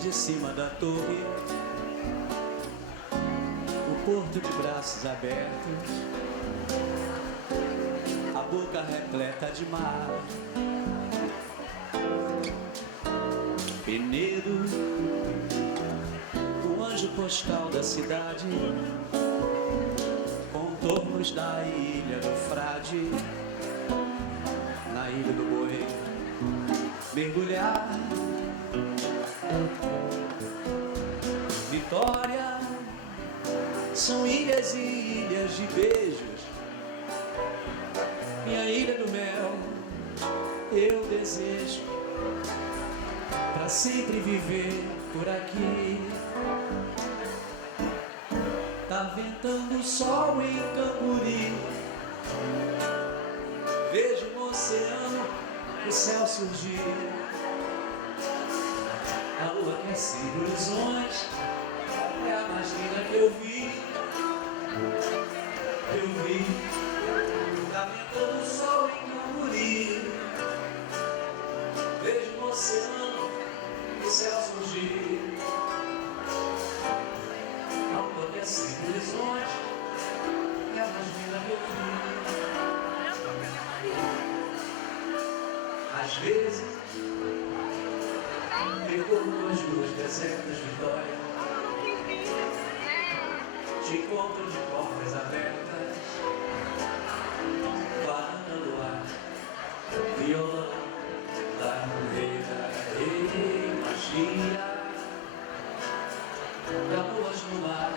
luz de cima da torre, o porto de braços abertos, a boca repleta de mar. Penedo, o anjo postal da cidade, contornos da ilha do Frade, na ilha do Boi, mergulhar. Vitória, são ilhas e ilhas de beijos. Minha ilha do mel, eu desejo pra sempre viver por aqui. Tá ventando o sol em Camburi, vejo no oceano o céu surgir. A lua que acende o horizonte é a mais linda que eu vi. Eu vi, tá ventando o sol em Camburi, vejo no oceano o céu surgir. A lua que acende o horizonte é a mais linda que eu vi. Às vezes percorro as ruas desertas de Vitória, te encontro de portas abertas, varanda no ar, violão da Moreira e magia, canoas no mar,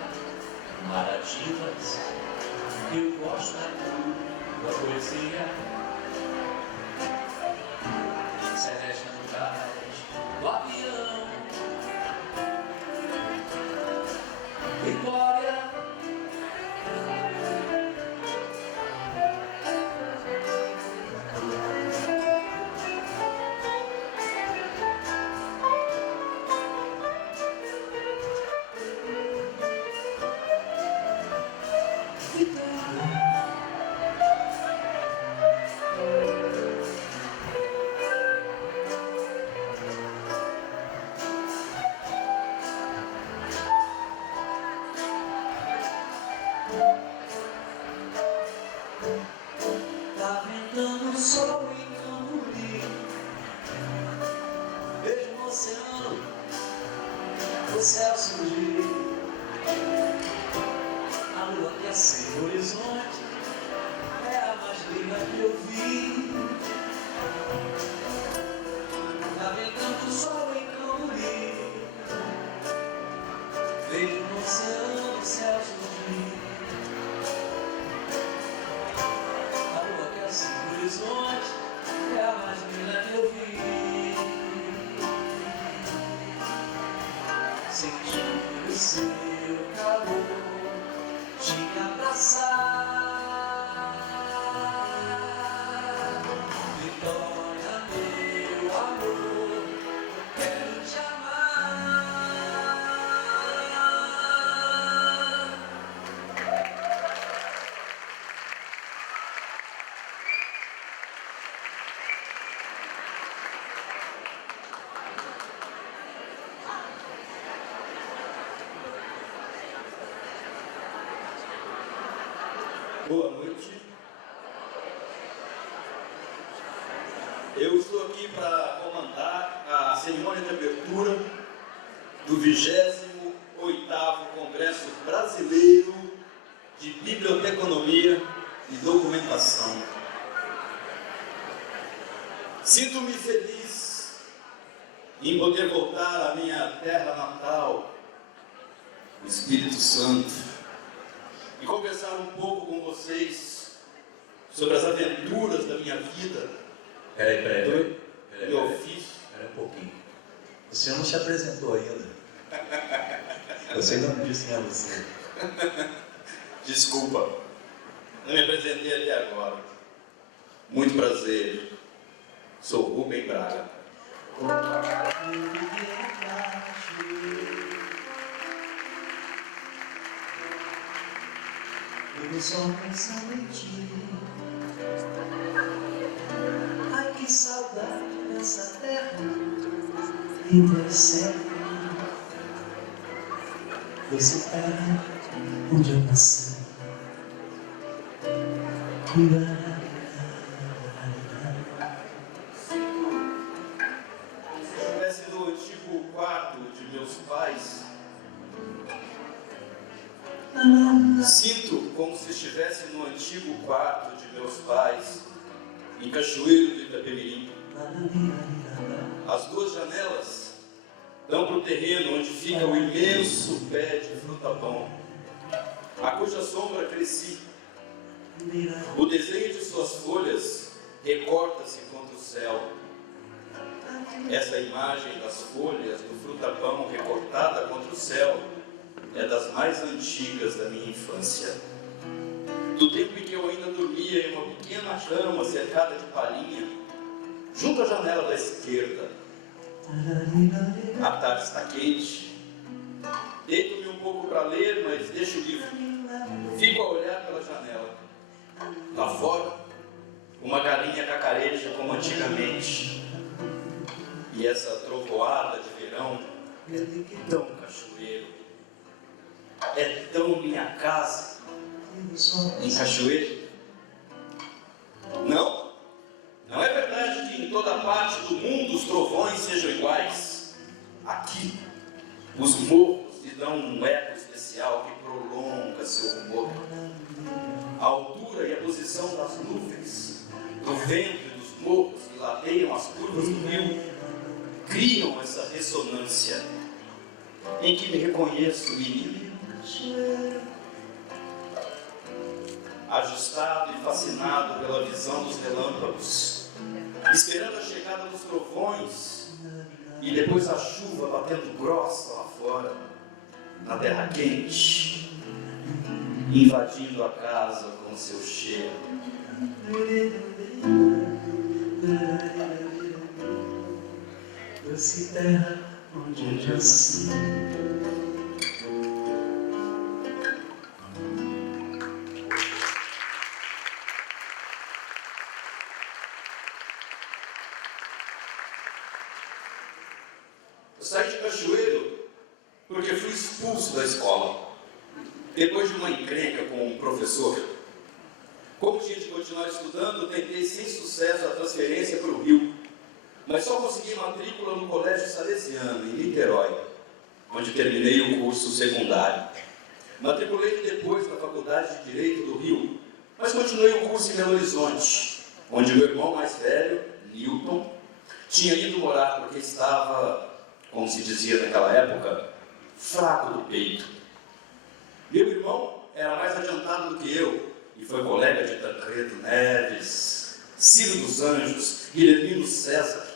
marativas, eu gosto da tua poesia, celeste no cais do avião, Vitória, tá ventando o sol em Camburi, vejo no oceano o céu surgir. A lua que acende o horizonte é a mais linda que eu vi. Tá ventando o sol em Camburi, vejo no oceano o céu surgir. O horizonte é a mais linda que eu vi. Sentir o seu calor, te abraçar. Vitória, meu amor, quero te amar. Boa noite. Eu estou aqui para comandar a cerimônia de abertura do 28º Congresso Brasileiro de Biblioteconomia e Documentação. Sinto-me feliz em poder voltar à minha terra natal, o Espírito Santo, e conversar um pouco com vocês sobre as aventuras da minha vida. Peraí. Meu ofício. Espera um pouquinho. O senhor não se apresentou ainda. Você ainda não disse quem é você. Desculpa, não me apresentei até agora. Muito prazer. Sou Rubem Braga. Eu só pensando em ti. Ai, que saudade dessa terra e do céu. doce terra onde eu nasci. Se eu estivesse no antigo quarto de meus pais, sinto como se estivesse no antigo quarto de meus pais, em Cachoeiro do Itapemirim. As duas janelas dão para o terreno onde fica o imenso pé de fruta-pão, a cuja sombra cresci. O desenho de suas folhas recorta-se contra o céu. Essa imagem das folhas do fruta-pão recortada contra o céu é das mais antigas da minha infância. Do tempo em que eu ainda dormia em uma pequena cama cercada de palhinha, junto à janela da esquerda. A tarde está quente. Deito-me um pouco para ler, mas deixo o livro. Fico a olhar pela janela. Lá fora, uma galinha cacareja como antigamente. E essa trovoada de verão é tão Cachoeiro. É tão minha casa em Cachoeiro. Não é verdade que em toda parte do mundo os trovões sejam iguais. Aqui, os morros lhe dão um eco especial que prolonga seu rumor. A altura e a posição das nuvens, do vento e dos morros que ladeiam as curvas do rio, criam essa ressonância em que me reconheço menino, ajustado e fascinado pela visão dos relâmpagos, esperando a chegada dos trovões e depois a chuva batendo grossa lá fora, na terra quente, invadindo a casa com seu cheiro. Doce terra onde eu nasci. Eu saí de Cachoeiro porque fui expulso da escola, depois de uma encrenca com um professor. Como tinha de continuar estudando, tentei sem sucesso a transferência para o Rio, mas só consegui matrícula no Colégio Salesiano, em Niterói, onde terminei o curso secundário. Matriculei-me depois na Faculdade de Direito do Rio, mas continuei o curso em Belo Horizonte, onde meu irmão mais velho, Newton, tinha ido morar porque estava, como se dizia naquela época, fraco do peito. Meu irmão era mais adiantado do que eu e foi colega de Tancredo Neves, Ciro dos Anjos, Guilhermino César.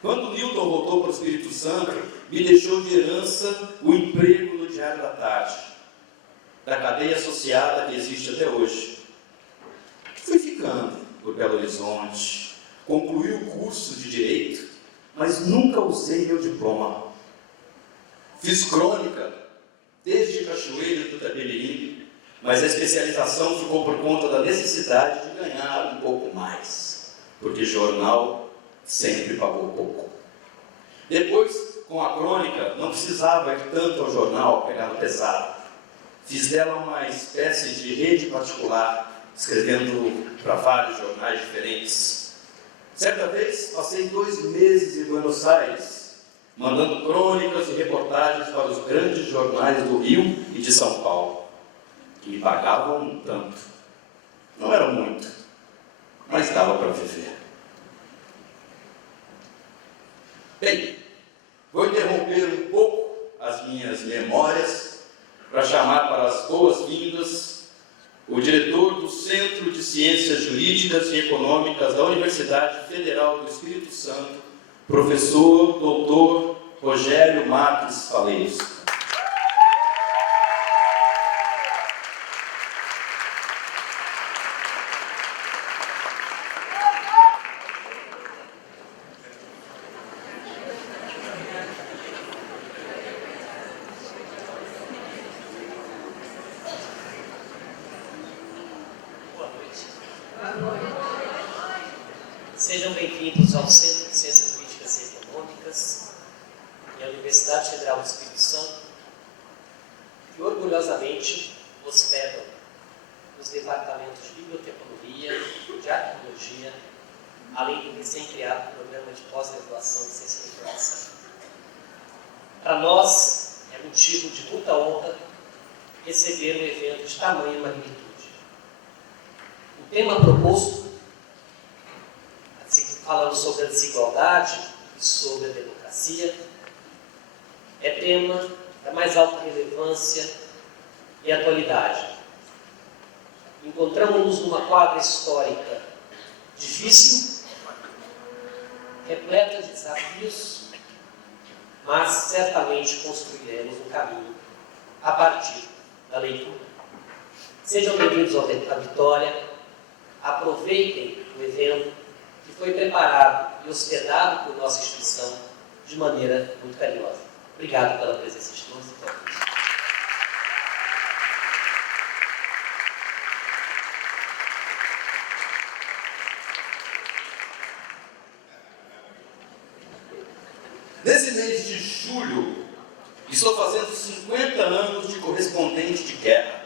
Quando Newton voltou para o Espírito Santo, me deixou de herança o emprego no Diário da Tarde, da cadeia associada que existe até hoje. Fui ficando por Belo Horizonte, concluí o curso de Direito, mas nunca usei meu diploma. Fiz crônica desde Cachoeiro do Itapemirim, mas a especialização ficou por conta da necessidade de ganhar um pouco mais, porque jornal sempre pagou pouco. Depois, com a crônica, não precisava ir tanto ao jornal pegando pesado. Fiz dela uma espécie de rede particular, escrevendo para vários jornais diferentes. Certa vez, passei 2 meses em Buenos Aires, mandando crônicas e reportagens para os grandes jornais do Rio e de São Paulo, que me pagavam um tanto. Não era muito, mas dava para viver. Bem, vou interromper um pouco as minhas memórias para chamar para as boas-vindas o diretor do Centro de Ciências Jurídicas e Econômicas da Universidade Federal do Espírito Santo, professor Dr. Rogério Marques Faleiros. Sejam bem-vindos ao Centro de Ciências Jurídicas e Econômicas e à Universidade Federal do Espírito Santo. pós-graduação em Ciência da Informação. Para nós, é motivo de muita honra receber um evento de tamanha magnitude. O tema proposto, falando sobre a desigualdade e sobre a democracia, é tema da mais alta relevância e atualidade. Encontramos-nos numa quadra histórica difícil, repleta de desafios, mas certamente construiremos um caminho a partir da leitura. Sejam bem-vindos à Vitória, aproveitem o evento que foi preparado e hospedado por nossa instituição de maneira muito carinhosa. Obrigado pela presença de todos e todas. Nesse mês de julho, estou fazendo 50 anos de correspondente de guerra.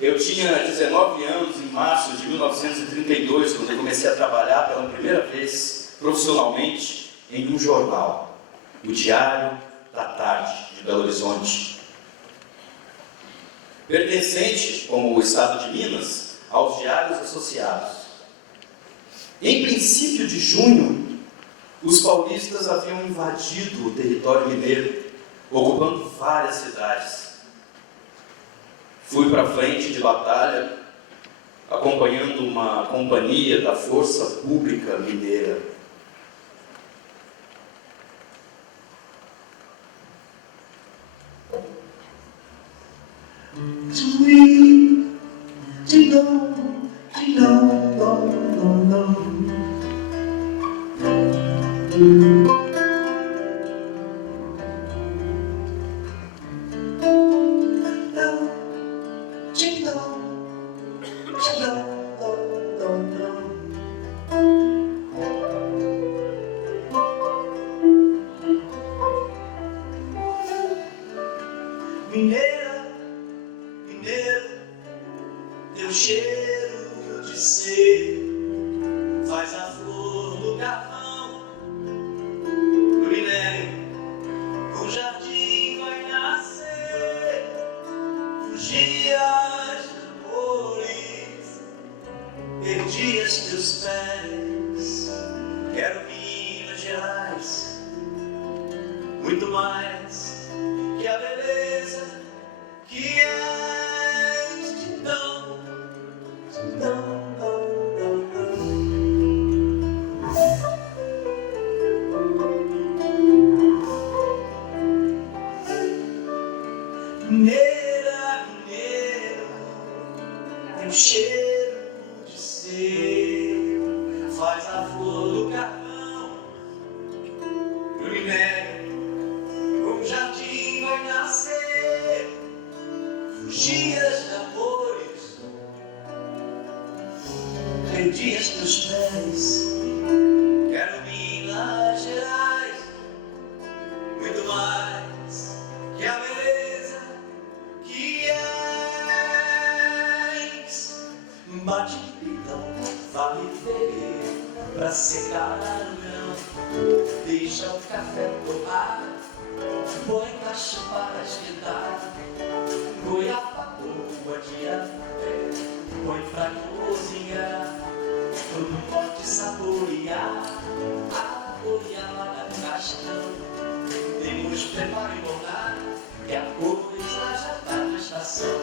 Eu tinha 19 anos em março de 1932, quando eu comecei a trabalhar pela primeira vez profissionalmente em um jornal, o Diário da Tarde de Belo Horizonte, pertencente, como o Estado de Minas, aos Diários Associados. Em princípio de junho, os paulistas haviam invadido o território mineiro, ocupando várias cidades. Fui para a frente de batalha, acompanhando uma companhia da Força Pública Mineira. Mineira, mineiro, teu cheiro de ser faz a flor do carvão. No minério, o jardim vai nascer, fugias de amores, perdias teus pés. Quero Minas Gerais, muito mais que a beleza que és de tão, tão. Mineira, mineiro, teu cheiro de ser faz a flor do carvão. No minério, um jardim vai nascer, fugias de amores, perdias teus pés. Quero Minas Gerais, muito mais que a beleza que és. Bate de pitão, vale ferir pra secar o grão, deixa o café tomar, põe caixa para esquentar, goiaba boa de até, põe pra cozinhar, todo pote saborear, a goiaba da cascão. Temos preparo e morar, que a coisa já tá na estação.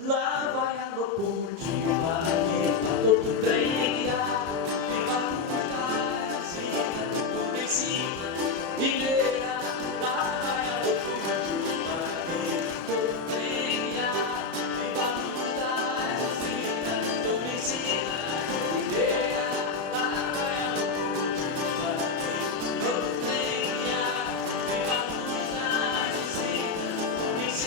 Lá vai a loucura de uma guerra, todo trem guiar, e vai mudar a zina, tudo ensina, mineira. Lá vai a loucura de uma guerra, todo trem guiar, e vai mudar a zina, tudo ensina, mineira. Lá vai a loucura de uma guerra, todo trem guiar, e vai mudar a zina, tudo ensina.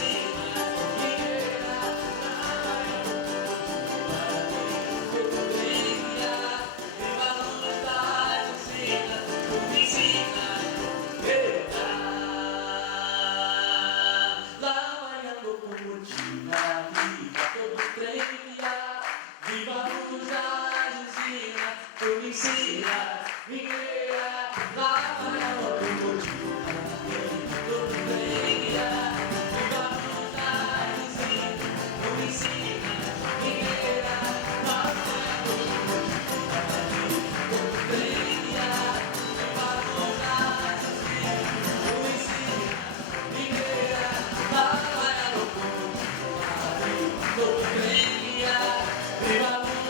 ensina, me guia, lá vai a locomotiva, tudo venha, viva a vontadezinha, me ensina, me guia, lá vai a locomotiva, tudo venha, viva a vontadezinha, me ensina, me guia, lá vai a locomotiva, tudo venha, viva a vontadezinha.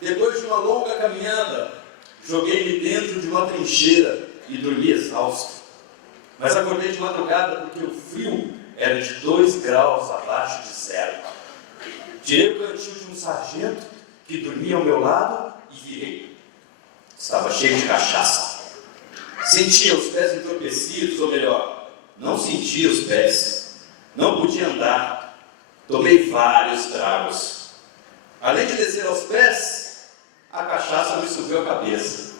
Depois de uma longa caminhada, joguei-me dentro de uma trincheira e dormi exausto. Mas acordei de madrugada porque o frio era de 2 graus abaixo de zero. Tirei o cantil de um sargento que dormia ao meu lado e virei. Estava cheio de cachaça. Sentia os pés entorpecidos, ou melhor, não sentia os pés. Não podia andar. Tomei vários tragos. Além de descer aos pés, a cachaça me subiu a cabeça.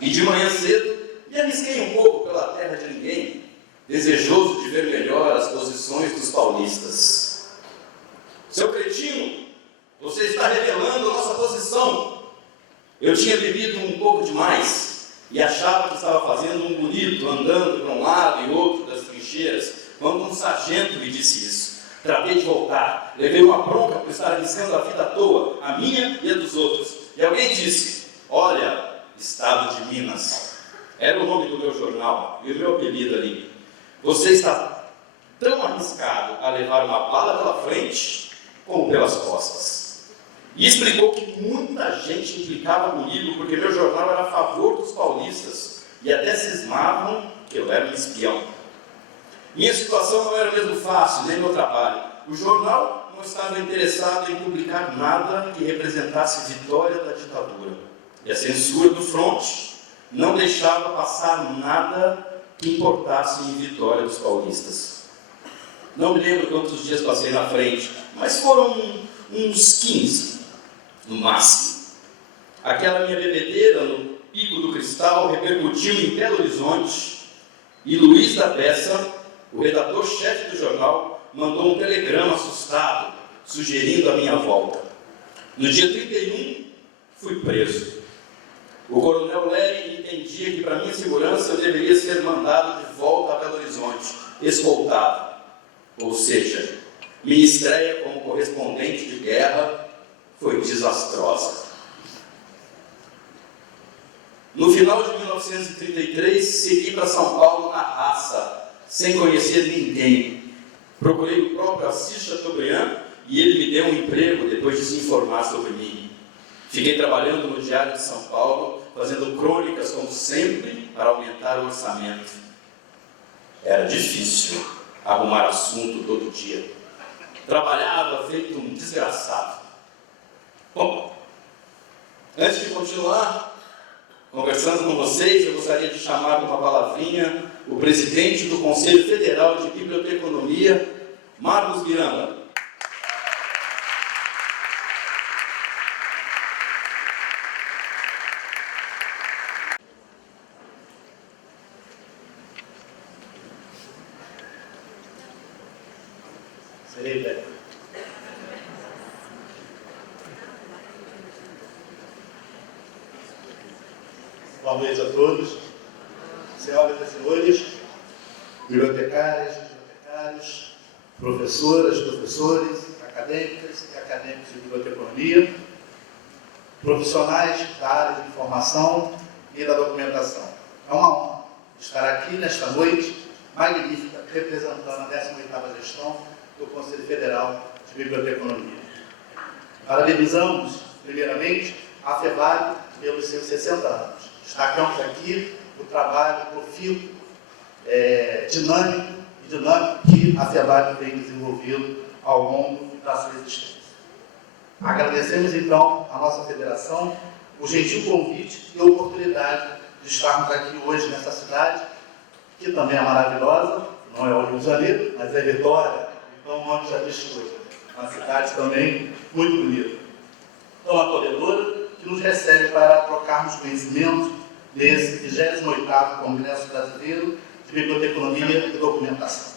E de manhã cedo, me arrisquei um pouco pela terra de ninguém, desejoso de ver melhor as posições dos paulistas. Seu cretino, você está revelando a nossa posição. Eu tinha bebido um pouco demais e achava que estava fazendo um bonito, andando para um lado e outro das trincheiras, quando um sargento me disse isso. Tratei de voltar, levei uma bronca por estar arriscando a vida à toa, a minha e a dos outros. E alguém disse, olha, Estado de Minas, era o nome do meu jornal e o meu apelido ali. Você está tão arriscado a levar uma bala pela frente como pelas costas. E explicou que muita gente implicava comigo porque meu jornal era a favor dos paulistas e até cismavam que eu era um espião. Minha situação não era mesmo fácil, nem meu trabalho. O jornal não estava interessado em publicar nada que representasse vitória da ditadura. E a censura do fronte não deixava passar nada que importasse em vitória dos paulistas. Não me lembro quantos dias passei na frente, mas foram uns 15, no máximo. Aquela minha bebedeira no Pico do Cristal repercutiu em Belo Horizonte e Luiz da Bessa, o redator-chefe do jornal, mandou um telegrama assustado, sugerindo a minha volta. No dia 31, fui preso. O coronel Lery entendia que, para minha segurança, eu deveria ser mandado de volta a Belo Horizonte, escoltado. Ou seja, minha estreia como correspondente de guerra foi desastrosa. No final de 1933, segui para São Paulo na raça, sem conhecer ninguém. Procurei o próprio Assis Chateaubriand e ele me deu um emprego depois de se informar sobre mim. Fiquei trabalhando no Diário de São Paulo, fazendo crônicas como sempre para aumentar o orçamento. Era difícil arrumar assunto todo dia. Trabalhava feito um desgraçado. Bom, antes de continuar conversando com vocês, eu gostaria de chamar uma palavrinha o presidente do Conselho Federal de Biblioteconomia, Marcos Miranda. Serei breve. Boa noite a todos. Senhoras e senhores, bibliotecárias, bibliotecários, professoras, professores, acadêmicas e acadêmicos de biblioteconomia, profissionais da área de informação e da documentação. É uma honra estar aqui nesta noite magnífica, representando a 18ª gestão do Conselho Federal de Biblioteconomia. Parabenizamos, primeiramente, a FEVAB pelos seus 60 anos. Destacamos aqui o trabalho profícuo, dinâmico que a FEVAB tem desenvolvido ao longo da sua existência. Agradecemos, então, à nossa federação o gentil convite e a oportunidade de estarmos aqui hoje nessa cidade, que também é maravilhosa, não é o Rio de Janeiro, mas é Vitória, então onde já disse hoje. Uma cidade também muito bonita. Tão acolhedora, que nos recebe para trocarmos conhecimentos nesse 28º Congresso Brasileiro de Biblioteconomia e Documentação,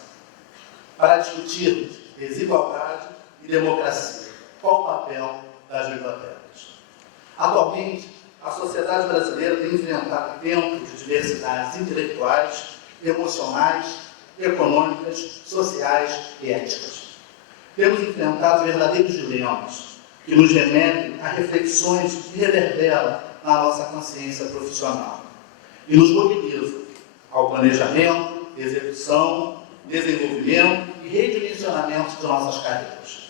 para discutirmos desigualdade e democracia. Qual o papel das bibliotecas? Atualmente, a sociedade brasileira tem enfrentado tempos de diversidades intelectuais, emocionais, econômicas, sociais e éticas. Temos enfrentado verdadeiros dilemas que nos remetem a reflexões que reverberam na nossa consciência profissional e nos mobilizam ao planejamento, execução, desenvolvimento e redimensionamento de nossas carreiras.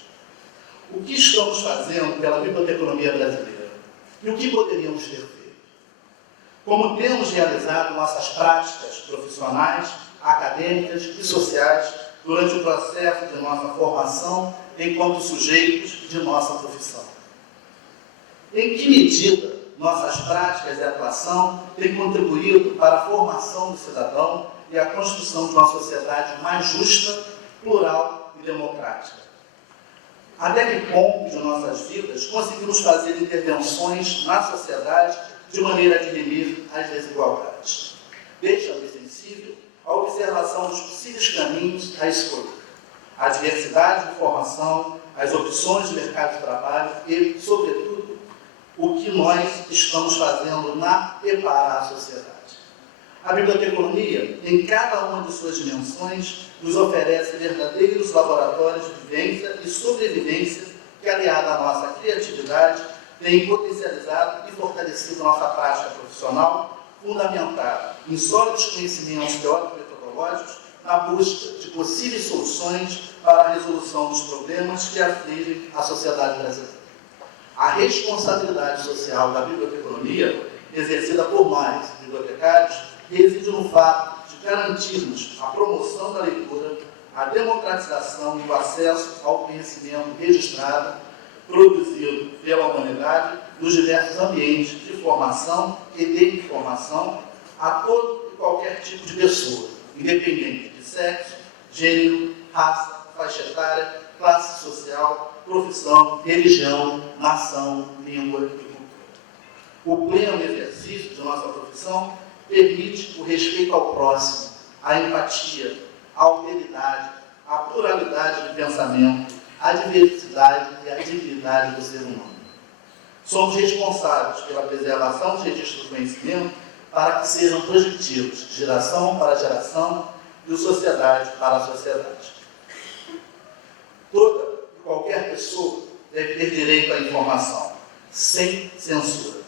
O que estamos fazendo pela biblioteconomia brasileira? E o que poderíamos ter feito? Como temos realizado nossas práticas profissionais, acadêmicas e sociais durante o processo de nossa formação enquanto sujeitos de nossa profissão? Em que medida nossas práticas de atuação têm contribuído para a formação do cidadão e a construção de uma sociedade mais justa, plural e democrática? Até que ponto de nossas vidas conseguimos fazer intervenções na sociedade de maneira a dirimir as desigualdades? Deixa-me sensível a observação dos possíveis caminhos a escolher, a diversidade de formação, as opções de mercado de trabalho e, sobretudo, o que nós estamos fazendo na e para a sociedade. A biblioteconomia, em cada uma de suas dimensões, nos oferece verdadeiros laboratórios de vivência e sobrevivência que, aliada à nossa criatividade, tem potencializado e fortalecido nossa prática profissional, fundamentada em sólidos conhecimentos teórico-metodológicos na busca de possíveis soluções para a resolução dos problemas que afligem a sociedade brasileira. A responsabilidade social da biblioteconomia, exercida por nós, bibliotecários, reside no fato de garantirmos a promoção da leitura, a democratização do acesso ao conhecimento registrado, produzido pela humanidade nos diversos ambientes de formação e de informação a todo e qualquer tipo de pessoa, independente de sexo, gênero, raça, faixa etária, classe social, profissão, religião, nação, língua e cultura. O pleno exercício de nossa profissão permite o respeito ao próximo, a empatia, a alteridade, a pluralidade de pensamento, a diversidade e a dignidade do ser humano. Somos responsáveis pela preservação dos registros do conhecimento para que sejam transmitidos de geração para geração e de sociedade para sociedade. Toda e qualquer pessoa deve ter direito à informação, sem censura,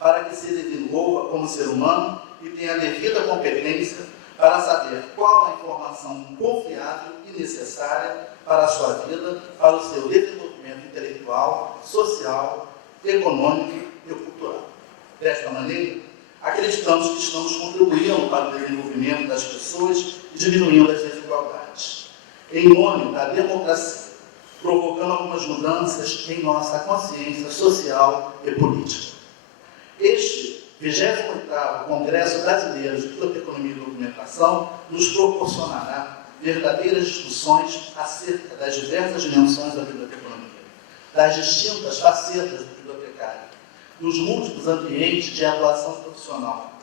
para que se desenvolva como ser humano e tenha a devida competência para saber qual a informação confiável e necessária para a sua vida, para o seu desenvolvimento intelectual, social, econômico e cultural. Desta maneira, acreditamos que estamos contribuindo para o desenvolvimento das pessoas e diminuindo as desigualdades, em nome da democracia, provocando algumas mudanças em nossa consciência social e política. Este 28º Congresso Brasileiro de Biblioteconomia e Documentação nos proporcionará verdadeiras discussões acerca das diversas dimensões da biblioteconomia, das distintas facetas do bibliotecário, dos múltiplos ambientes de atuação profissional,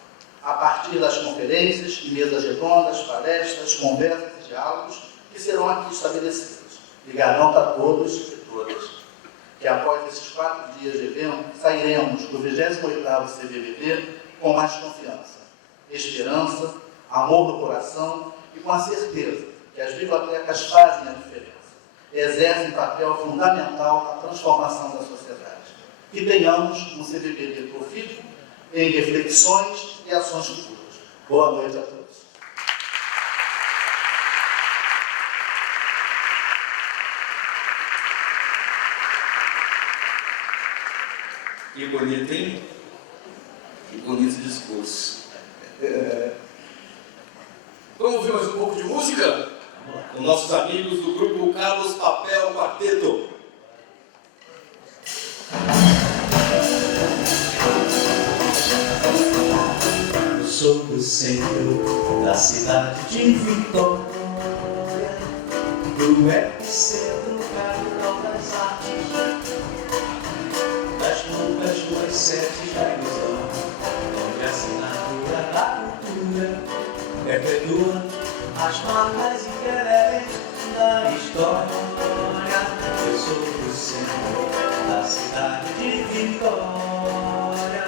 a partir das conferências e mesas redondas, palestras, conversas e diálogos que serão aqui estabelecidos e garanto a todos e todas que após esses 4 dias de evento, sairemos do 28º CBBD com mais confiança, esperança, amor no coração e com a certeza que as bibliotecas fazem a diferença, exercem papel fundamental na transformação da sociedade. Que tenhamos um CBBD profícuo em reflexões e ações futuras. Boa noite a todos. Que bonito, hein? Que bonito discurso. Vamos ouvir mais um pouco de música? Com nossos amigos do grupo Carlos Papel Quarteto. Eu sou do centro da cidade de Vitória, do epicentro capital das artes, das poucas ruas 7 da ilusão, onde a cidade perpetua as marcas inquereres da história. Eu sou o centro da cidade de Vitória,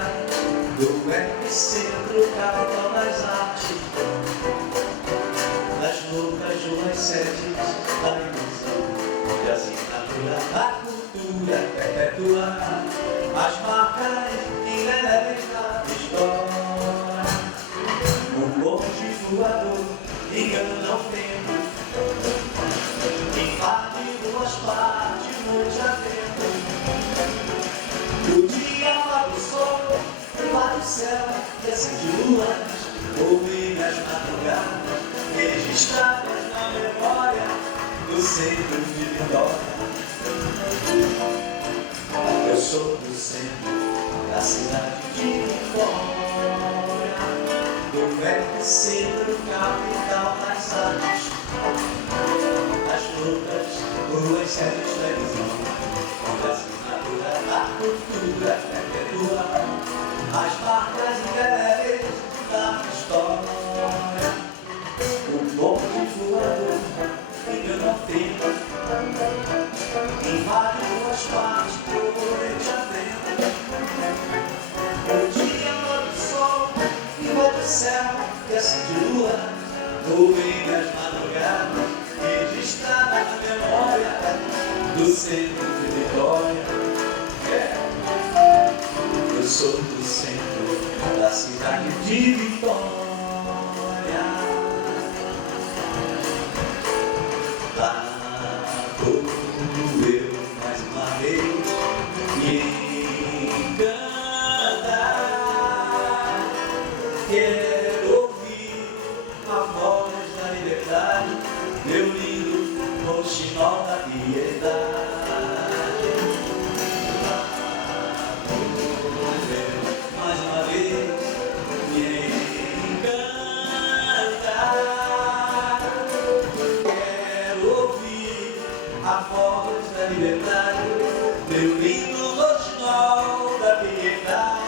do epicentro, capital das artes, das loucas ruas sedes da ilusão, de assinatura da cultura perpetua as marcas indeléveis da história. O povo de voador, engano não tendo, invade duas partes, noite adentro. O dia vai do sol, vai do céu, descende luas, ouvir as madrugadas, registradas na memória do centro de Vitória. Eu sou do centro da cidade de Vitória, do epicentro, capital das artes, das lutas, ruas sérias da ilusão, onde a assinatura da cultura perpetua as marcas indeléveis da história. O povo de voador, engano ao tempo, invade duas partes, corrente adentro. O dia vai do sol e vai do céu, desce de lua, nuvens as madrugadas, registradas na memória do centro de Vitória. Eu sou do centro da cidade de Vitória. Lá vou eu mais uma vez me encantar. Quero ouvir a voz da liberdade, meu lindo roxinol da piedade. Mais uma vez me encantar. Quero ouvir a voz da liberdade, meu lindo roxinol da piedade.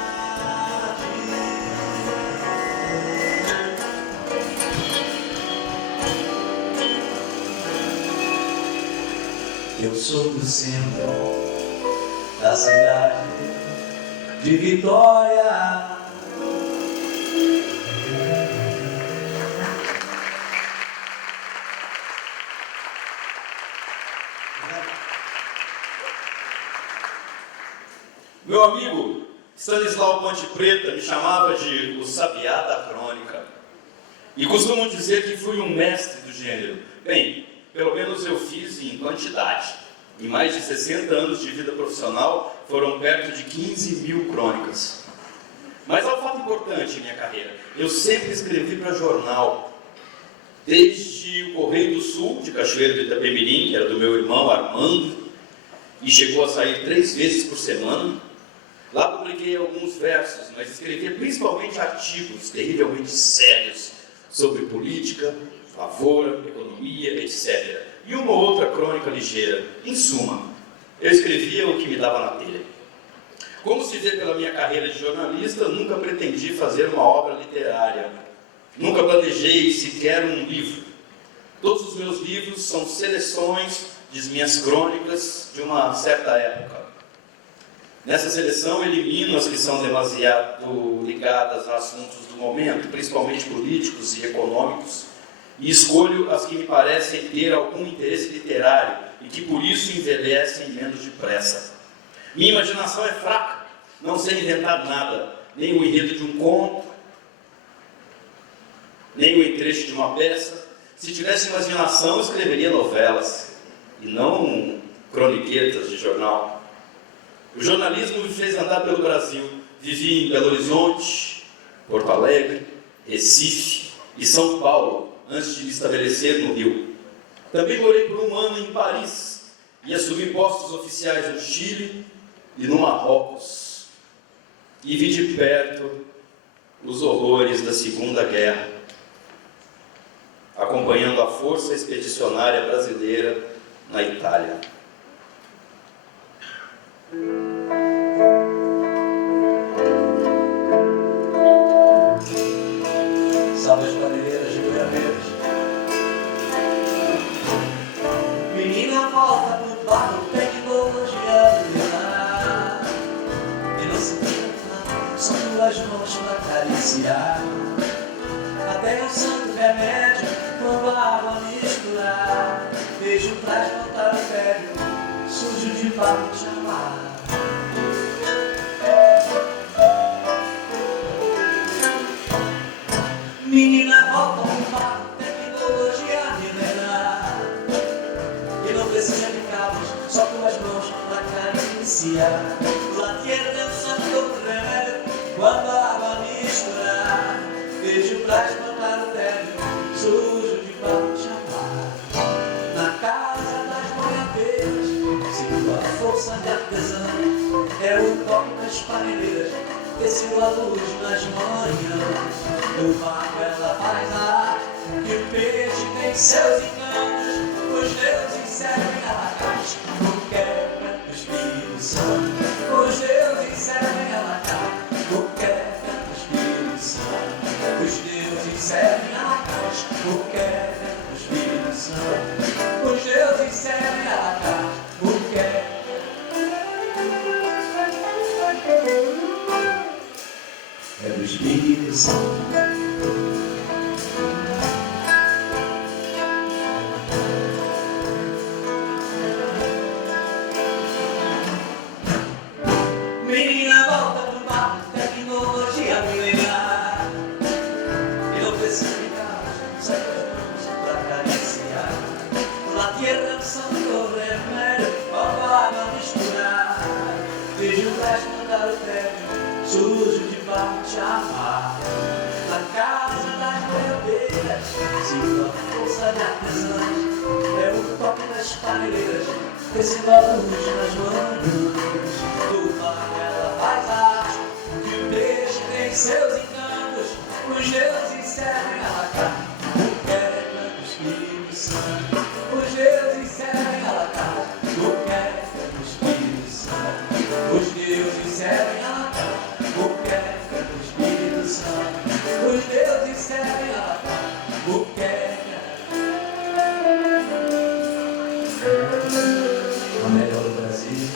Eu sou do centro da cidade de Vitória. Meu amigo Stanislau Ponte Preta me chamava de o sabiá da crônica. E costumam dizer que fui um mestre do gênero. Bem, pelo menos eu fiz em quantidade. Em mais de 60 anos de vida profissional, foram perto de 15.000 crônicas. Mas há um fato importante em minha carreira. Eu sempre escrevi para jornal. Desde o Correio do Sul, de Cachoeiro de Itapemirim, que era do meu irmão Armando, e chegou a sair 3 vezes por semana. Lá publiquei alguns versos, mas escrevia principalmente artigos terrivelmente sérios sobre política, lavoura, economia, etc. E uma outra crônica ligeira. Em suma, eu escrevia o que me dava na telha. Como se vê pela minha carreira de jornalista, nunca pretendi fazer uma obra literária. Nunca planejei sequer um livro. Todos os meus livros são seleções de minhas crônicas de uma certa época. Nessa seleção, elimino as que são demasiado ligadas a assuntos do momento, principalmente políticos e econômicos, e escolho as que me parecem ter algum interesse literário e que por isso envelhecem menos depressa. Minha imaginação é fraca, não sei inventar nada, nem o enredo de um conto, nem o entrecho de uma peça. Se tivesse imaginação, eu escreveria novelas, e não croniquetas de jornal. O jornalismo me fez andar pelo Brasil. Vivi em Belo Horizonte, Porto Alegre, Recife e São Paulo, antes de me estabelecer no Rio. Também morei por um ano em Paris e assumi postos oficiais no Chile e no Marrocos. E vi de perto os horrores da Segunda Guerra, acompanhando a força expedicionária brasileira na Itália. Salve as bandeiras de verde. Menina, volta pro barro, tecnologia milenar. E não se preocupa, são tuas mãos pra acariciar. Até o santo remédio, quando a água misturar. Beijo traz voltar o velho, sujo de barro te amar. Menina, volta pro barro, tecnologia milenar. E não precisa de cabos, só tuas mãos pra acariciar. La tierra santo remédio, quando a água misturar. Beijo pra espantar o tédio, sujo de barro te amar. Na casa das boiadeiras, segundo a força de artesã, é o toque das paneleiras, desceu a luz nas manhãs. No barco ela faz a arte, que o peixe tem seus encantos. Os deuses servem a lagarta, o quebra do Espírito Santo. Os deuses servem a lagarta, o quebra do Espírito Santo. Os deuses servem a lagarta, o quebra do Espírito Santo. Os deuses servem a lagarta, o quebra é do Espírito Santo. Menina, volta pro barro, tecnologia milenar. E não precisa de carros, sai das mãos pra acariciar. La tierra santo remédio, quando a água misturar. Beijo pra espantar o tédio, sujo de barro te amar. Na casa das boiadeiras, sigo a força de artesãs. É o toque das paneleiras, descendo a luz nas manhãs. Do mar ela faz arte, que o peixe tem seus encantos. Os deuses servem a lagarta, o quebra do Espírito Santo. Os deuses servem a lagarta, o quebra do Espírito Santo. Os deuses servem a lagarta, o quebra do Espírito Santo. Os deuses servem a lagarta, o quebra. A melhor do Brasil.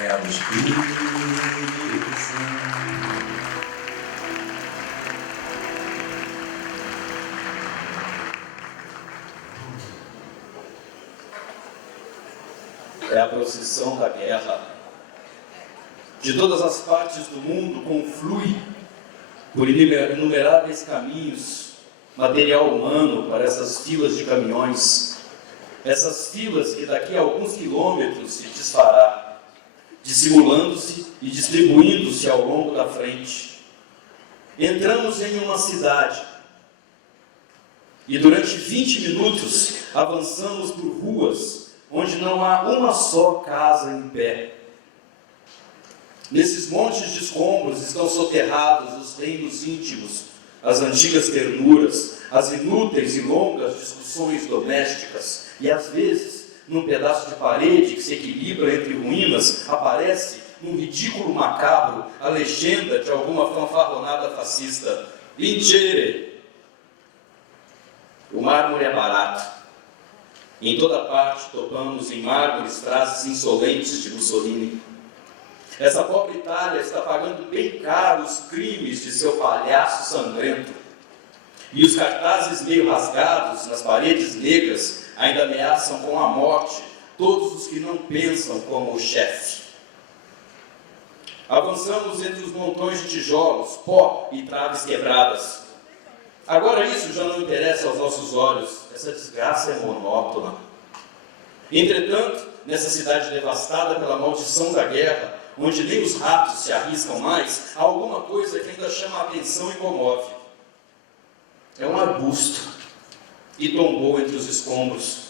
É a do Espírito Santo. É a procissão da guerra. De todas as partes do mundo conflui, por inumeráveis caminhos, material humano para essas filas de caminhões. Essas filas que daqui a alguns quilômetros se desfará, dissimulando-se e distribuindo-se ao longo da frente. Entramos em uma cidade e durante 20 minutos avançamos por ruas onde não há uma só casa em pé. Nesses montes de escombros estão soterrados os reinos íntimos, as antigas ternuras, as inúteis e longas discussões domésticas, e às vezes, num pedaço de parede que se equilibra entre ruínas, aparece, num ridículo macabro, a legenda de alguma fanfarronada fascista: Vincere! O mármore é barato. E em toda parte topamos em mármores frases insolentes de Mussolini. Essa pobre Itália está pagando bem caro os crimes de seu palhaço sangrento. E os cartazes meio rasgados nas paredes negras ainda ameaçam com a morte todos os que não pensam como o chefe. Avançamos entre os montões de tijolos, pó e traves quebradas. Agora isso já não interessa aos nossos olhos, essa desgraça é monótona. Entretanto, nessa cidade devastada pela maldição da guerra, onde nem os ratos se arriscam mais, há alguma coisa que ainda chama a atenção e comove. É um arbusto, e tombou entre os escombros.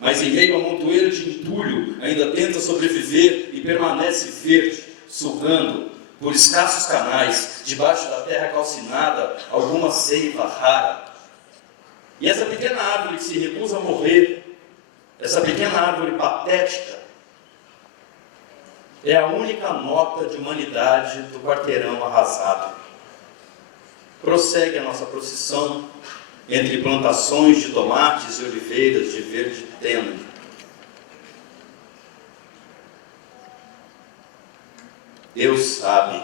Mas em meio a montoeira de entulho, ainda tenta sobreviver e permanece verde, sugando, por escassos canais, debaixo da terra calcinada, alguma seiva rara. E essa pequena árvore que se recusa a morrer, essa pequena árvore patética, é a única nota de humanidade do quarteirão arrasado. Prossegue a nossa procissão entre plantações de tomates e oliveiras de verde tênue. Deus sabe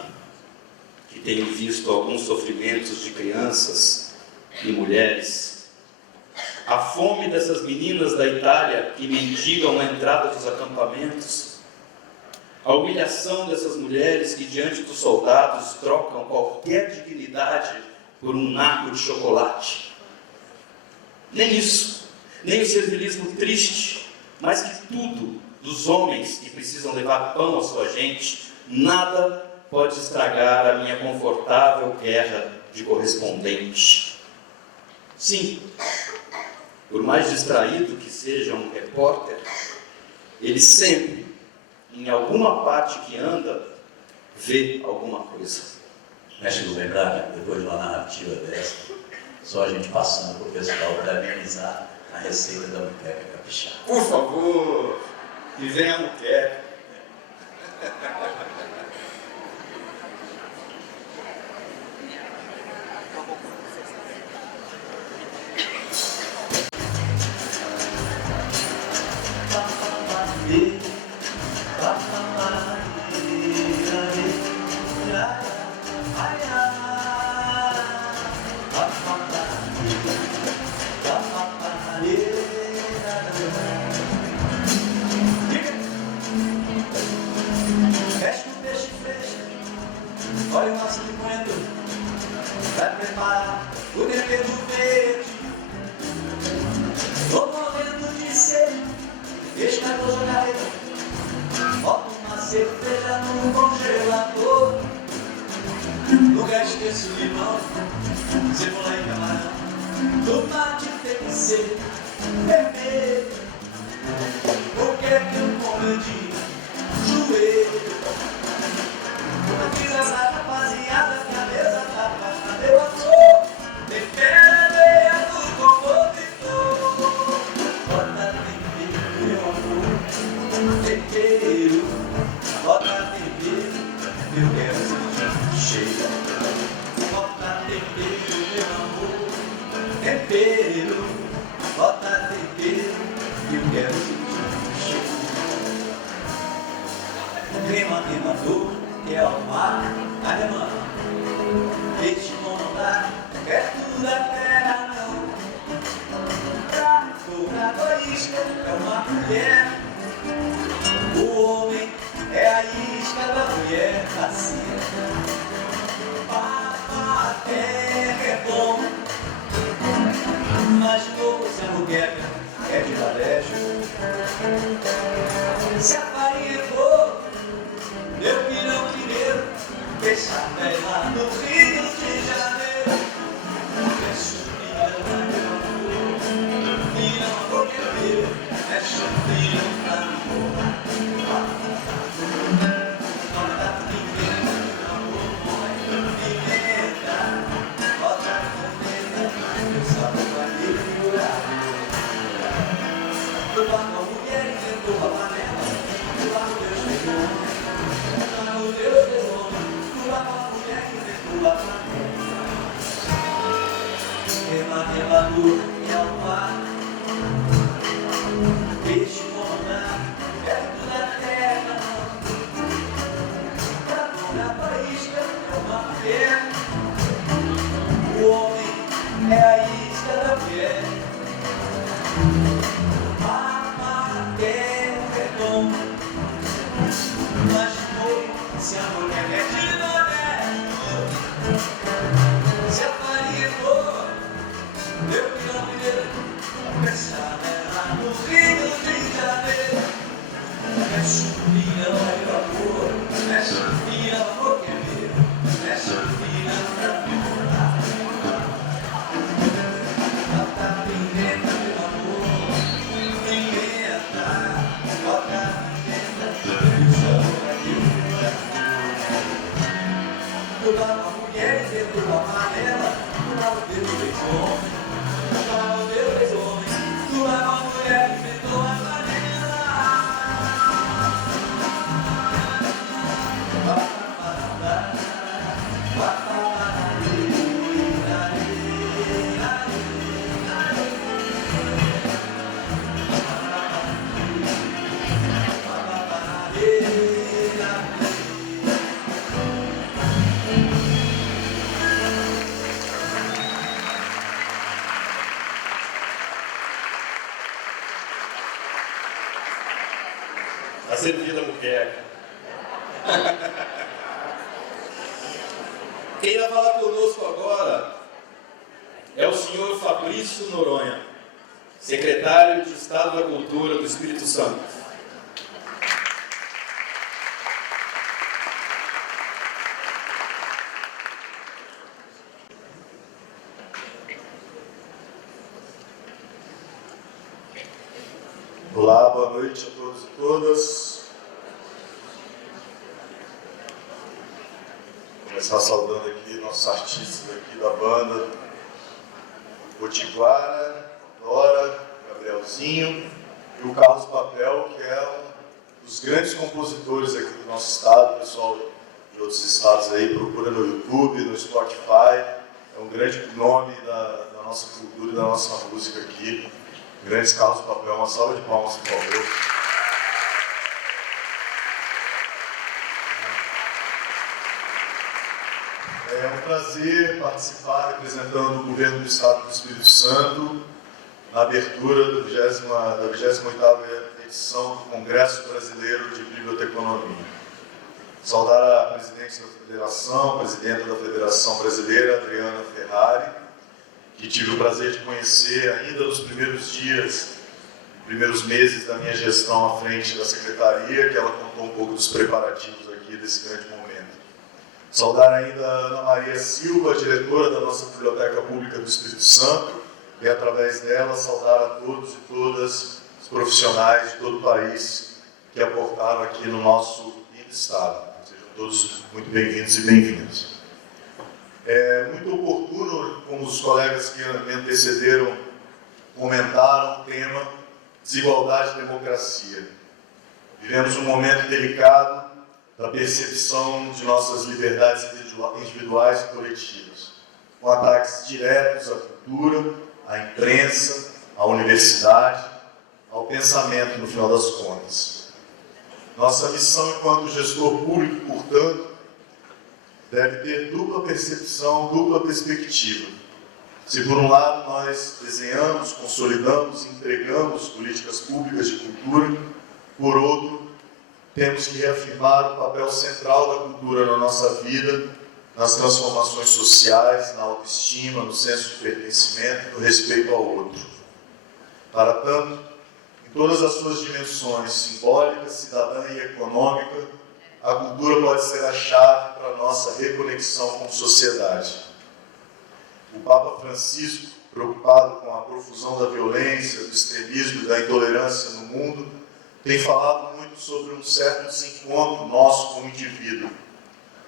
que tenho visto alguns sofrimentos de crianças e mulheres. A fome dessas meninas da Itália que mendigam a entrada dos acampamentos. A humilhação dessas mulheres que diante dos soldados trocam qualquer dignidade por um naco de chocolate. Nem isso, nem o servilismo triste, mas que tudo dos homens que precisam levar pão à sua gente, nada pode estragar a minha confortável guerra de correspondente. Sim, por mais distraído que seja um repórter, ele sempre, em alguma parte que anda, vê alguma coisa. Mestre Gubernatore, depois de uma narrativa dessa, só a gente passando para o pessoal para amenizar a receita da muqueca capixaba. Por favor, e venha a muqueca. Olha o nosso limuento, vai preparar o tempero verde. Tô morrendo de sede, deixa que eu vou jogar ele. Bota uma cerveja no congelador. No gás esqueço limão, cebola e camarão. Tomate tem que ser vermelho, porque tem um pombo de joelho. Fiz essa rapaziada que a mesa tá baixa, meu amor. Tempera meia do compositor. Bota tempero, meu amor. Tempero, bota tempero, eu quero sentir cheio. Bota tempero, meu amor. Tempero, bota tempero, eu quero sentir cheio. Crema, queimador, que é o mar alemão. Este montar perto da terra não. Pra isca é uma mulher. O homem é a isca da mulher. Assim a terra é bom, mas louco se a mulher é de varejo. Se a farinha é boa, meu pirão mineiro, deixa a vela no Rio de Janeiro. Deixa o pirão, meu amor, pirão boqueiro, deixa o pirão pra mim. Bota pimenta, meu amor, põe pimenta. Bota pimenta, meu sabor vai melhorar. Tu vai com a mulher e dentro da panela, tu vai com Deus feito homem. O Deus fez homem, tu vai com a mulher que vem da panela. Rema, remador e ao mar, peixe morar perto da terra. Pra toda faísca é uma mulher. O homem é a isca da mulher. A terra é bom, mas se a mulher é de honesto, se a farinha é boa, meu pirão mineiro, fecha ela no Rio de Janeiro. Fecha o pirão, meu amor, fecha o pirão, amor que é meu, fecha o pirão pra morar. Bota pimenta, meu amor, pimenta, bota pimenta, meu sabor é meu. Tu dá uma mulher dentro da panela, tu dá o Deus fez homem, tu dá o Deus fez homem, tu dá uma mulher que inventou a panela. Está servida a muqueca. Quem vai falar conosco agora é o senhor Fabrício Noronha, secretário de Estado da Cultura do Espírito Santo. Olá, boa noite a todos e todas. Vou começar saudando aqui nossos artistas aqui da banda, Potiguara, Dora, Gabrielzinho e o Carlos Papel, que é um dos grandes compositores aqui do nosso estado. O pessoal de outros estados aí procura no YouTube, no Spotify. É um grande nome da nossa cultura e da nossa música aqui. Grandes Carlos Papel, uma salva de palmas, por favor. É um prazer participar representando o governo do Estado do Espírito Santo na abertura da 28ª edição do Congresso Brasileiro de Biblioteconomia. Saudar a presidente da Federação, presidenta da Federação Brasileira, Adriana Ferrari, que tive o prazer de conhecer ainda nos primeiros dias, primeiros meses da minha gestão à frente da Secretaria, que ela contou um pouco dos preparativos aqui desse grande momento. Saudar ainda a Ana Maria Silva, diretora da nossa Biblioteca Pública do Espírito Santo, e através dela saudar a todos e todas os profissionais de todo o país que aportaram aqui no nosso lindo estado. Sejam todos muito bem-vindos e bem-vindas. É muito oportuno, como os colegas que me antecederam comentaram, o tema desigualdade e democracia. Vivemos um momento delicado da percepção de nossas liberdades individuais e coletivas, com ataques diretos à cultura, à imprensa, à universidade, ao pensamento, no final das contas. Nossa missão enquanto gestor público, portanto, deve ter dupla percepção, dupla perspectiva. Se por um lado nós desenhamos, consolidamos e entregamos políticas públicas de cultura, por outro, temos que reafirmar o papel central da cultura na nossa vida, nas transformações sociais, na autoestima, no senso de pertencimento e no respeito ao outro. Para tanto, em todas as suas dimensões, simbólica, cidadã e econômica, a cultura pode ser a chave para a nossa reconexão com a sociedade. O Papa Francisco, preocupado com a profusão da violência, do extremismo e da intolerância no mundo, tem falado muito sobre um certo desencontro nosso como indivíduo,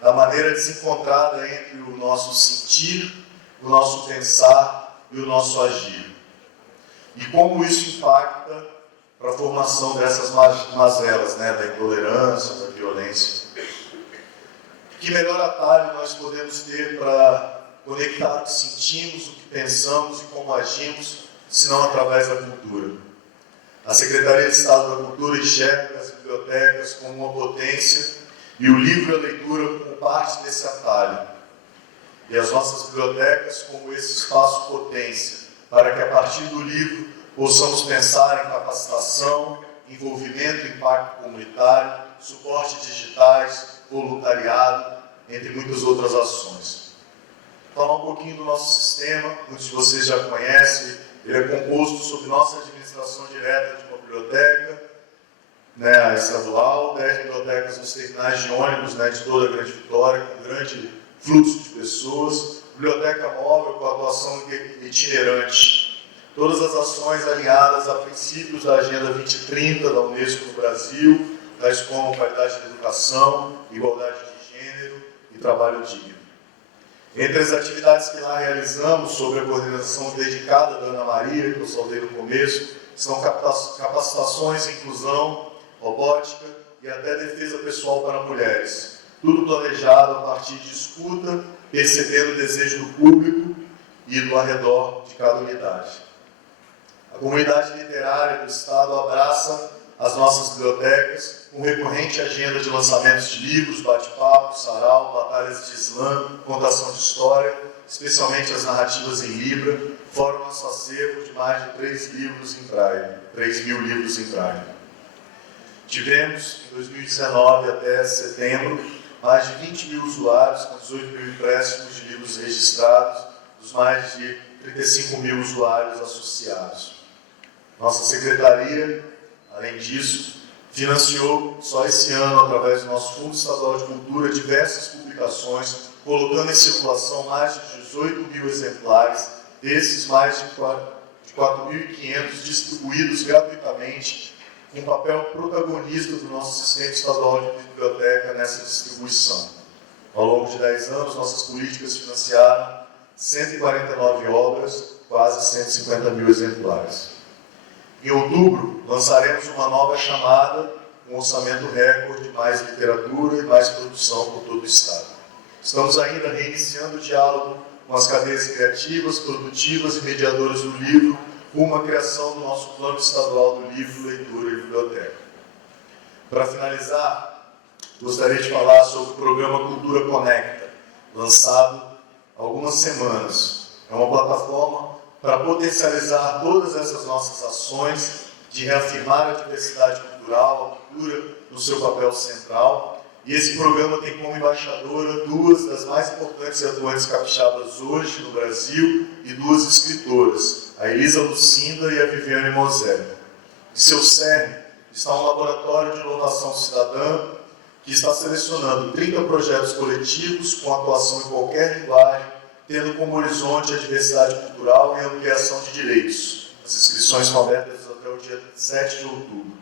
da maneira desencontrada entre o nosso sentir, o nosso pensar e o nosso agir. E como isso impacta para a formação dessas mazelas, da intolerância, da violência. Que melhor atalho nós podemos ter para conectar o que sentimos, o que pensamos e como agimos, se não através da cultura. A Secretaria de Estado da Cultura enxerga as bibliotecas como uma potência e o livro e a leitura como parte desse atalho. E as nossas bibliotecas como esse espaço potência, para que a partir do livro possamos pensar em capacitação, envolvimento e impacto comunitário, suporte digitais, voluntariado, entre muitas outras ações. Falar um pouquinho do nosso sistema, muitos de vocês já conhecem, ele é composto sob nossa administração direta de uma biblioteca, a estadual, 10 bibliotecas nos terminais de ônibus de toda a Grande Vitória, com grande fluxo de pessoas, biblioteca móvel com atuação itinerante. Todas as ações alinhadas a princípios da Agenda 2030 da Unesco no Brasil, tais como qualidade da educação, igualdade de gênero e trabalho digno. Entre as atividades que lá realizamos, sob a coordenação dedicada da Ana Maria, que eu saudei no começo, são capacitações em inclusão, robótica e até defesa pessoal para mulheres, tudo planejado a partir de escuta, percebendo o desejo do público e do arredor de cada unidade. A comunidade literária do Estado abraça as nossas bibliotecas, com recorrente agenda de lançamentos de livros, bate-papos, sarau, batalhas de slam, contação de história, especialmente as narrativas em Libra, fora o nosso acervo de mais de 3 mil livros em braille. Tivemos, em 2019 até setembro, mais de 20 mil usuários, com 18 mil empréstimos de livros registrados, dos mais de 35 mil usuários associados. Nossa secretaria, além disso, financiou só esse ano, através do nosso Fundo Estadual de Cultura, diversas publicações, colocando em circulação mais de 18 mil exemplares, desses mais de 4.500 distribuídos gratuitamente, com papel protagonista do nosso Sistema Estadual de Biblioteca nessa distribuição. Ao longo de 10 anos, nossas políticas financiaram 149 obras, quase 150 mil exemplares. Em outubro, lançaremos uma nova chamada, um orçamento recorde de mais literatura e mais produção por todo o Estado. Estamos ainda reiniciando o diálogo com as cadeias criativas, produtivas e mediadoras do livro, rumo à criação do nosso Plano Estadual do Livro, Leitura e Biblioteca. Para finalizar, gostaria de falar sobre o programa Cultura Conecta, lançado há algumas semanas. É uma plataforma para potencializar todas essas nossas ações de reafirmar a diversidade cultural, a cultura no seu papel central. E esse programa tem como embaixadora 2 das mais importantes e atuantes capixabas hoje no Brasil e 2 escritoras, a Elisa Lucinda e a Viviane Mosé. Em seu cerne está um laboratório de inovação cidadã que está selecionando 30 projetos coletivos com atuação em qualquer linguagem, tendo como horizonte a diversidade cultural e a ampliação de direitos. As inscrições são abertas até o dia 7 de outubro.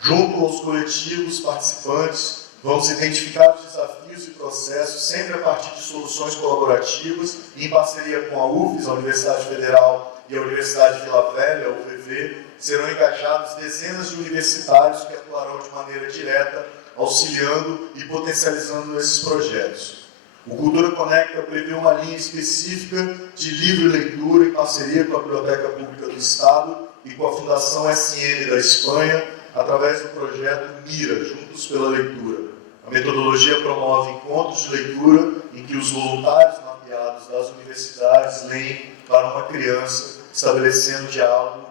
Junto aos coletivos participantes, vamos identificar os desafios e processos, sempre a partir de soluções colaborativas, e em parceria com a UFES, a Universidade Federal, e a Universidade Vila Velha, a UVV, serão engajados dezenas de universitários que atuarão de maneira direta, auxiliando e potencializando esses projetos. O Cultura Conecta prevê uma linha específica de livro e leitura em parceria com a Biblioteca Pública do Estado e com a Fundação SM da Espanha, através do projeto Mira, Juntos pela Leitura. A metodologia promove encontros de leitura em que os voluntários mapeados das universidades leem para uma criança, estabelecendo diálogo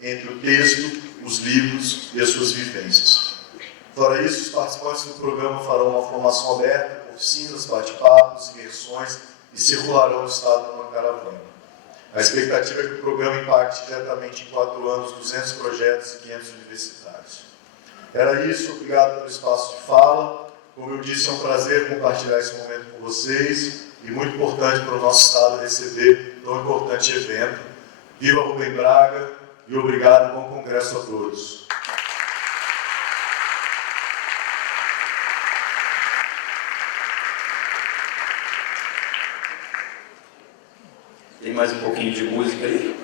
entre o texto, os livros e as suas vivências. Fora isso, os participantes do programa farão uma formação aberta, oficinas, bate-papos, imersões e circularão o Estado numa caravana. A expectativa é que o programa impacte diretamente em 4 anos 200 projetos e 500 universitários. Era isso, obrigado pelo espaço de fala. Como eu disse, é um prazer compartilhar esse momento com vocês e muito importante para o nosso Estado receber tão importante evento. Viva Rubem Braga e obrigado e bom congresso a todos. Tem mais um pouquinho de música aí?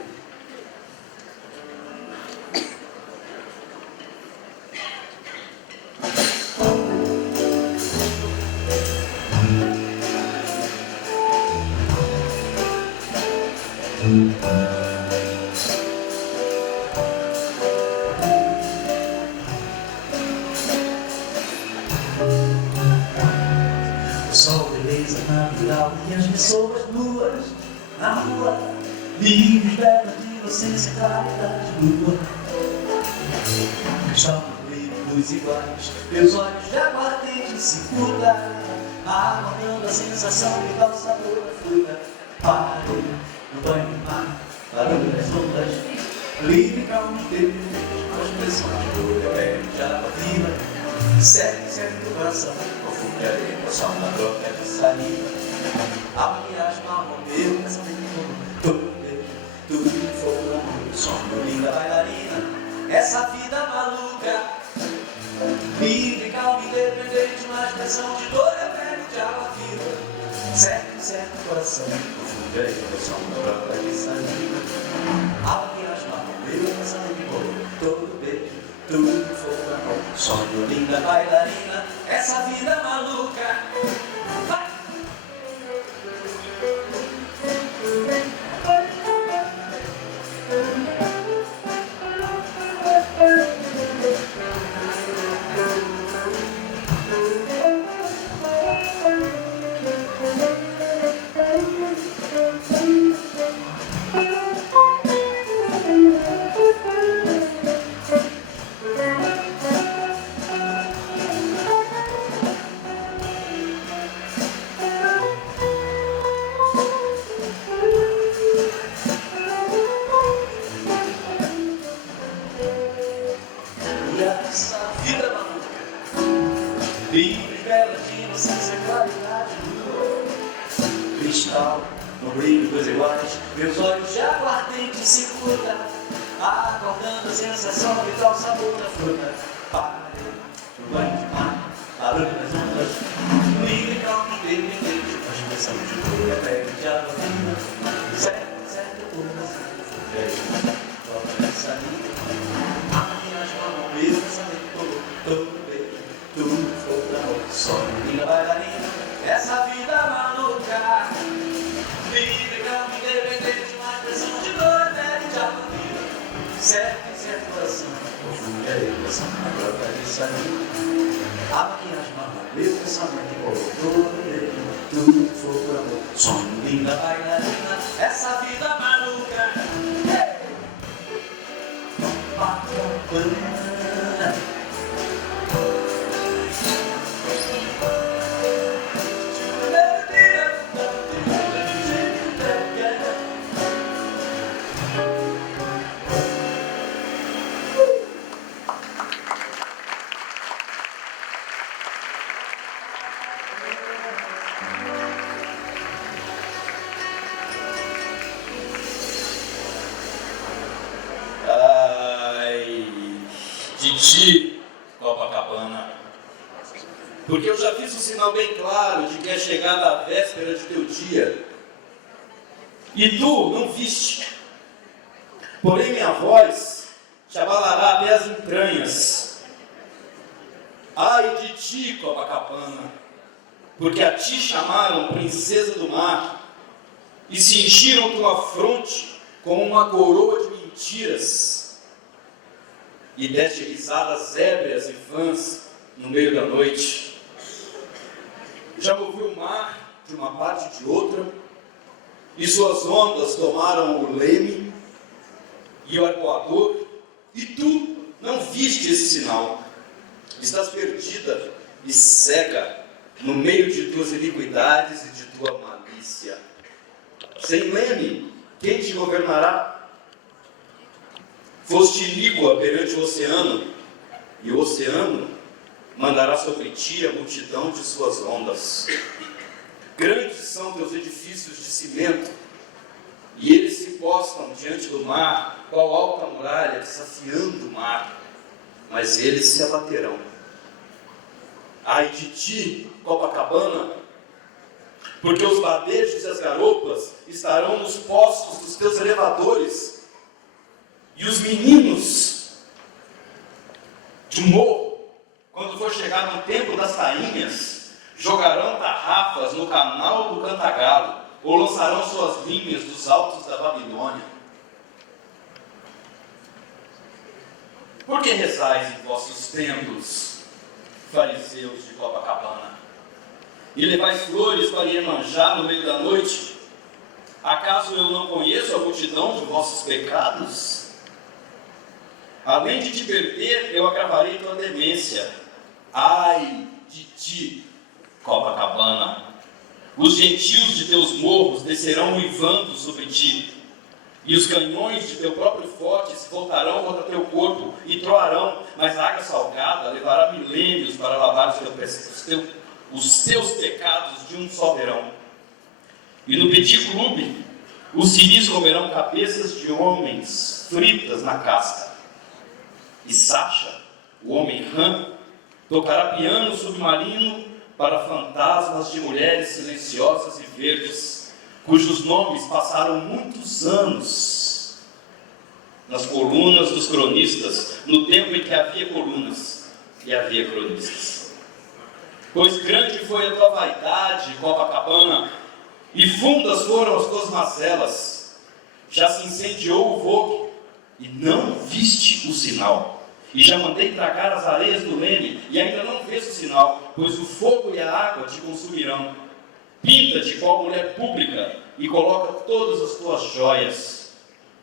O sol, beleza natural e as pessoas nuas na rua, livres, belas de inocência e claridade nua. Cristal luz iguais, meus olhos de aguardente se furtam, aguardando a sensação de tal sabor da fruta. Barulho no banho do mar, barulho das ondas, livre calmo de Deus, a expressão de dor é bem de água viva, segue sempre o coração, confunde a emoção da troca de saliva. A maquiagem marrom meu casamento, todo beijo, tudo de fogo, som linda bailarina, essa vida maluca, livre, calma, independente, uma expressão de dor é velho de água viva, certo o coração, confunde a emoção da troca de saliva. A maquiagem marrom meu casamento, todo beijo, tudo de fogo, sonho, linda bailarina, essa vida maluca. Vai! Essa vida maluca, livre, bela de inocência, claridade do cristal, no brilho dos iguais, meus olhos de aguardente se curtam, acordando a sensação vital, sabor da fruta. Pare, no banho de mar, barulho das ondas, livre, calmo, independente, a expressão de cura, pele de água viva, certo, certo, tudo, volta essa linha. Meu pensamento, todo beijo, tudo foi pra amor. Sonho, linda bailarina, essa vida maluca. Livre, calma, independente, uma expressão de dor, pele de água viva. Certo, certo, coração, confunda a emoção, a própria de sair. A maquiagem marrom, meu pensamento, todo beijo, tudo foi pro amor. Sonho, linda bailarina, essa vida maluca. Bacana. De ti, Copacabana, porque eu já fiz um sinal bem claro de que é chegada a véspera de teu dia, e tu não viste, porém minha voz te abalará até as entranhas. Ai de ti, Copacabana, porque a ti chamaram princesa do mar, e cingiram tua fronte com uma coroa de mentiras, e deste risadas ébrias e vãs no meio da noite. Já moviu o mar de uma parte de outra, e suas ondas tomaram o leme e o arpoador, e tu não viste esse sinal. Estás perdida e cega no meio de tuas iniquidades e de tua malícia. Sem leme, quem te governará? Foste iníqua perante o oceano, e o oceano mandará sobre ti a multidão de suas ondas. Grandes são teus edifícios de cimento, e eles se postam diante do mar, qual alta muralha, desafiando o mar, mas eles se abaterão. Ai de ti, Copacabana, porque os badejos e as garopas estarão nos postos dos teus elevadores, e os meninos de morro, quando for chegar no tempo das tainhas, jogarão tarrafas no canal do Cantagalo, ou lançarão suas linhas dos altos da Babilônia. Por que rezais em vossos templos, fariseus de Copacabana, e levais flores para Iemanjá no meio da noite? Acaso eu não conheço a multidão de vossos pecados? Além de te perder, eu agravarei tua demência. Ai de ti, Copacabana! Os gentios de teus morros descerão uivando sobre ti, e os canhões de teu próprio forte se voltarão contra teu corpo e troarão, mas a água salgada levará milênios para lavar os teus pecados de um só verão. E no Petit Clube, os ciris comerão cabeças de homens fritas na casca. E Sacha, o homem rã, tocará piano submarino para fantasmas de mulheres silenciosas e verdes, cujos nomes passaram muitos anos nas colunas dos cronistas, no tempo em que havia colunas. e havia cronistas. Pois grande foi a tua vaidade, Copacabana, e fundas foram as tuas mazelas. Já se incendiou o vogue, e não viste o sinal. E já mandei tragar as areias do Leme, e ainda não vês o sinal, pois o fogo e a água te consumirão. Pinta-te qual mulher pública, e coloca todas as tuas joias.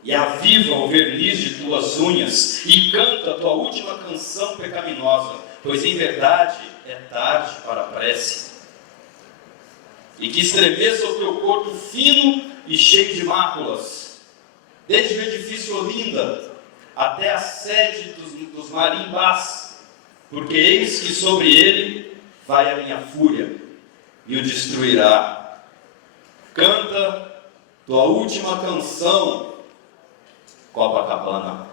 E aviva o verniz de tuas unhas, e canta a tua última canção pecaminosa, pois em verdade é tarde para a prece. E que estremeça o teu corpo fino e cheio de máculas, desde o edifício Olinda até a sede dos marimbás, porque eis que sobre ele vai a minha fúria e o destruirá. Canta tua última canção, Copacabana.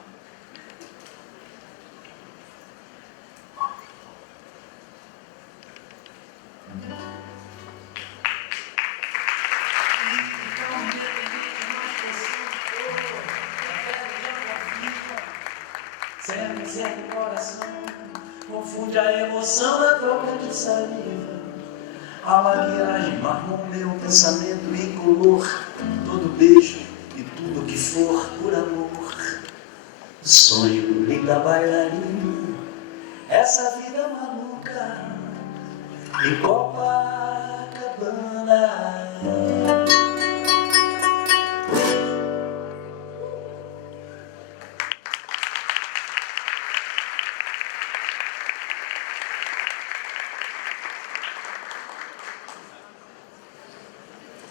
Certo o coração, confunde a emoção da troca de saliva. A maquiagem marcou meu pensamento incolor. Todo beijo e tudo que for por amor. Sonho linda bailarina, essa vida maluca em Copacabana.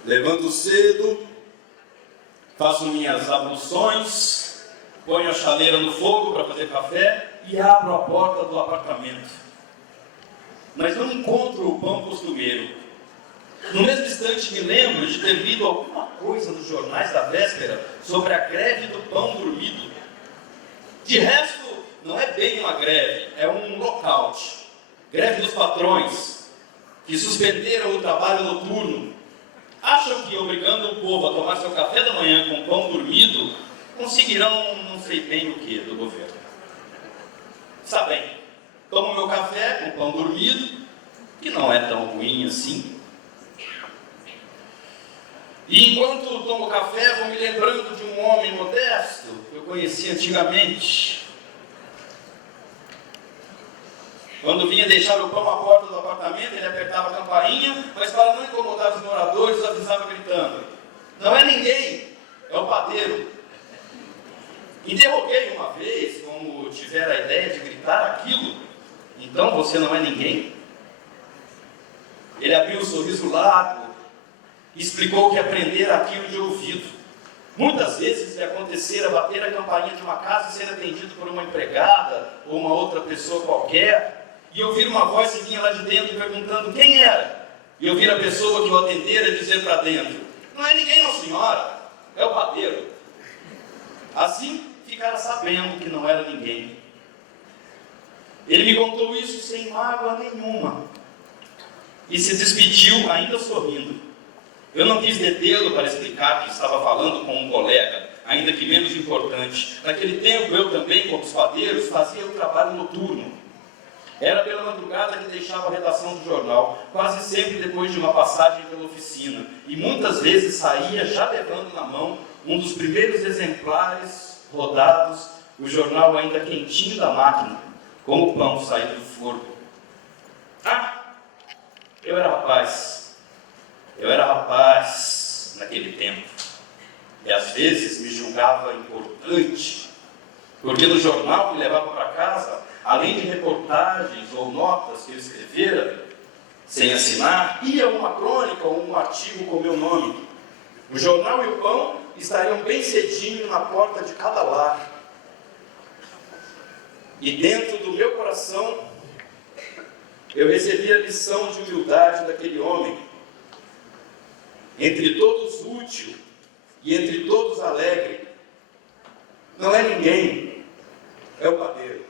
Levanto cedo, faço minhas abluções, ponho a chaleira no fogo para fazer café e abro a porta do apartamento. Mas não encontro o pão costumeiro. No mesmo instante me lembro de ter lido alguma coisa nos jornais da véspera sobre a greve do pão dormido. De resto, não é bem uma greve, é um lockout. Greve dos patrões, que suspenderam o trabalho noturno. Acham que obrigando o povo a tomar seu café da manhã com pão dormido, conseguirão não sei bem o que do governo. Está bem, tomo meu café com pão dormido, que não é tão ruim assim. E enquanto tomo café, vou me lembrando de um homem modesto que eu conheci antigamente. Quando vinha deixar o pão à porta do apartamento, ele apertava a campainha, mas para não incomodar os moradores, avisava gritando: não é ninguém, é o padeiro. Interroguei uma vez, como tivera a ideia de gritar aquilo: então você não é ninguém? Ele abriu um sorriso largo e explicou que aprendera aquilo de ouvido. Muitas vezes lhe acontecera bater a campainha de uma casa e ser atendido por uma empregada ou uma outra pessoa qualquer, e ouvir uma voz que vinha lá de dentro perguntando quem era, e ouvir a pessoa que o atendera dizer para dentro: não é ninguém não, senhora, é o padeiro. Assim ficara sabendo que não era ninguém. Ele me contou isso sem mágoa nenhuma e se despediu ainda sorrindo. Eu não quis detê-lo para explicar que estava falando com um colega, ainda que menos importante. Naquele tempo eu também, como os padeiros, fazia o trabalho noturno. Era pela madrugada que deixava a redação do jornal, quase sempre depois de uma passagem pela oficina, e muitas vezes saía já levando na mão um dos primeiros exemplares rodados, o jornal ainda quentinho da máquina, como o pão saído do forno. Eu era rapaz naquele tempo, e às vezes me julgava importante, porque no jornal que levava para casa, além de reportagens ou notas que eu escrevera, sem assinar, ia uma crônica ou um artigo com meu nome. O jornal e o pão estariam bem cedinho na porta de cada lar. E dentro do meu coração, eu recebi a lição de humildade daquele homem. Entre todos útil e entre todos alegre. Não é ninguém, é o padeiro.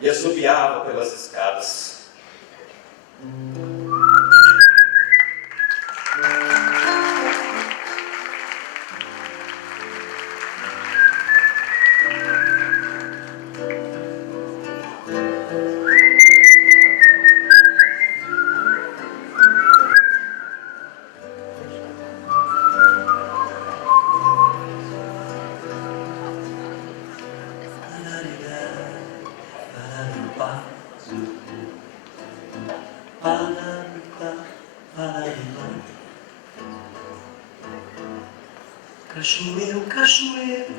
E assobiava pelas escadas. Cachoeiro, cachoeiro,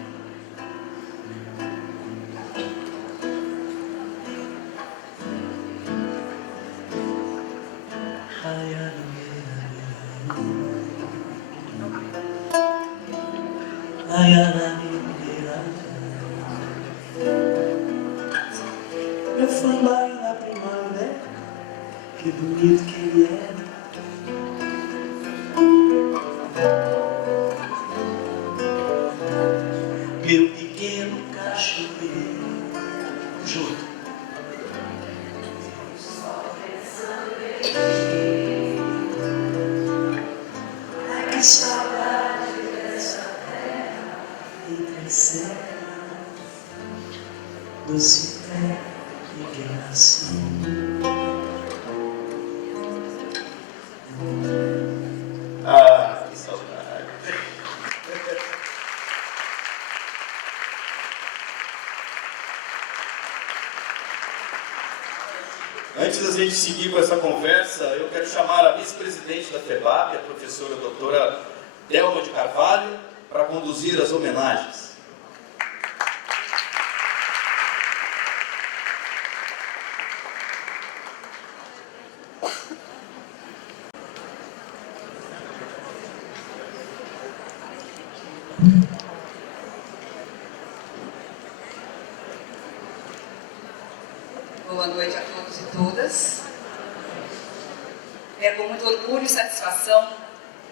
meu fandaio na primavera, que bonito que ele era. Meu pequeno cachoeiro, junto. Ai, que saudade dessa terra entre céu, doce terra em que nasci. Ah, que saudade. Antes da gente seguir com essa conversa, eu quero chamar a vice-presidente da FEBAP, a professora doutora Delma de Carvalho, para conduzir as homenagens. Boa noite a todos e todas. É com muito orgulho e satisfação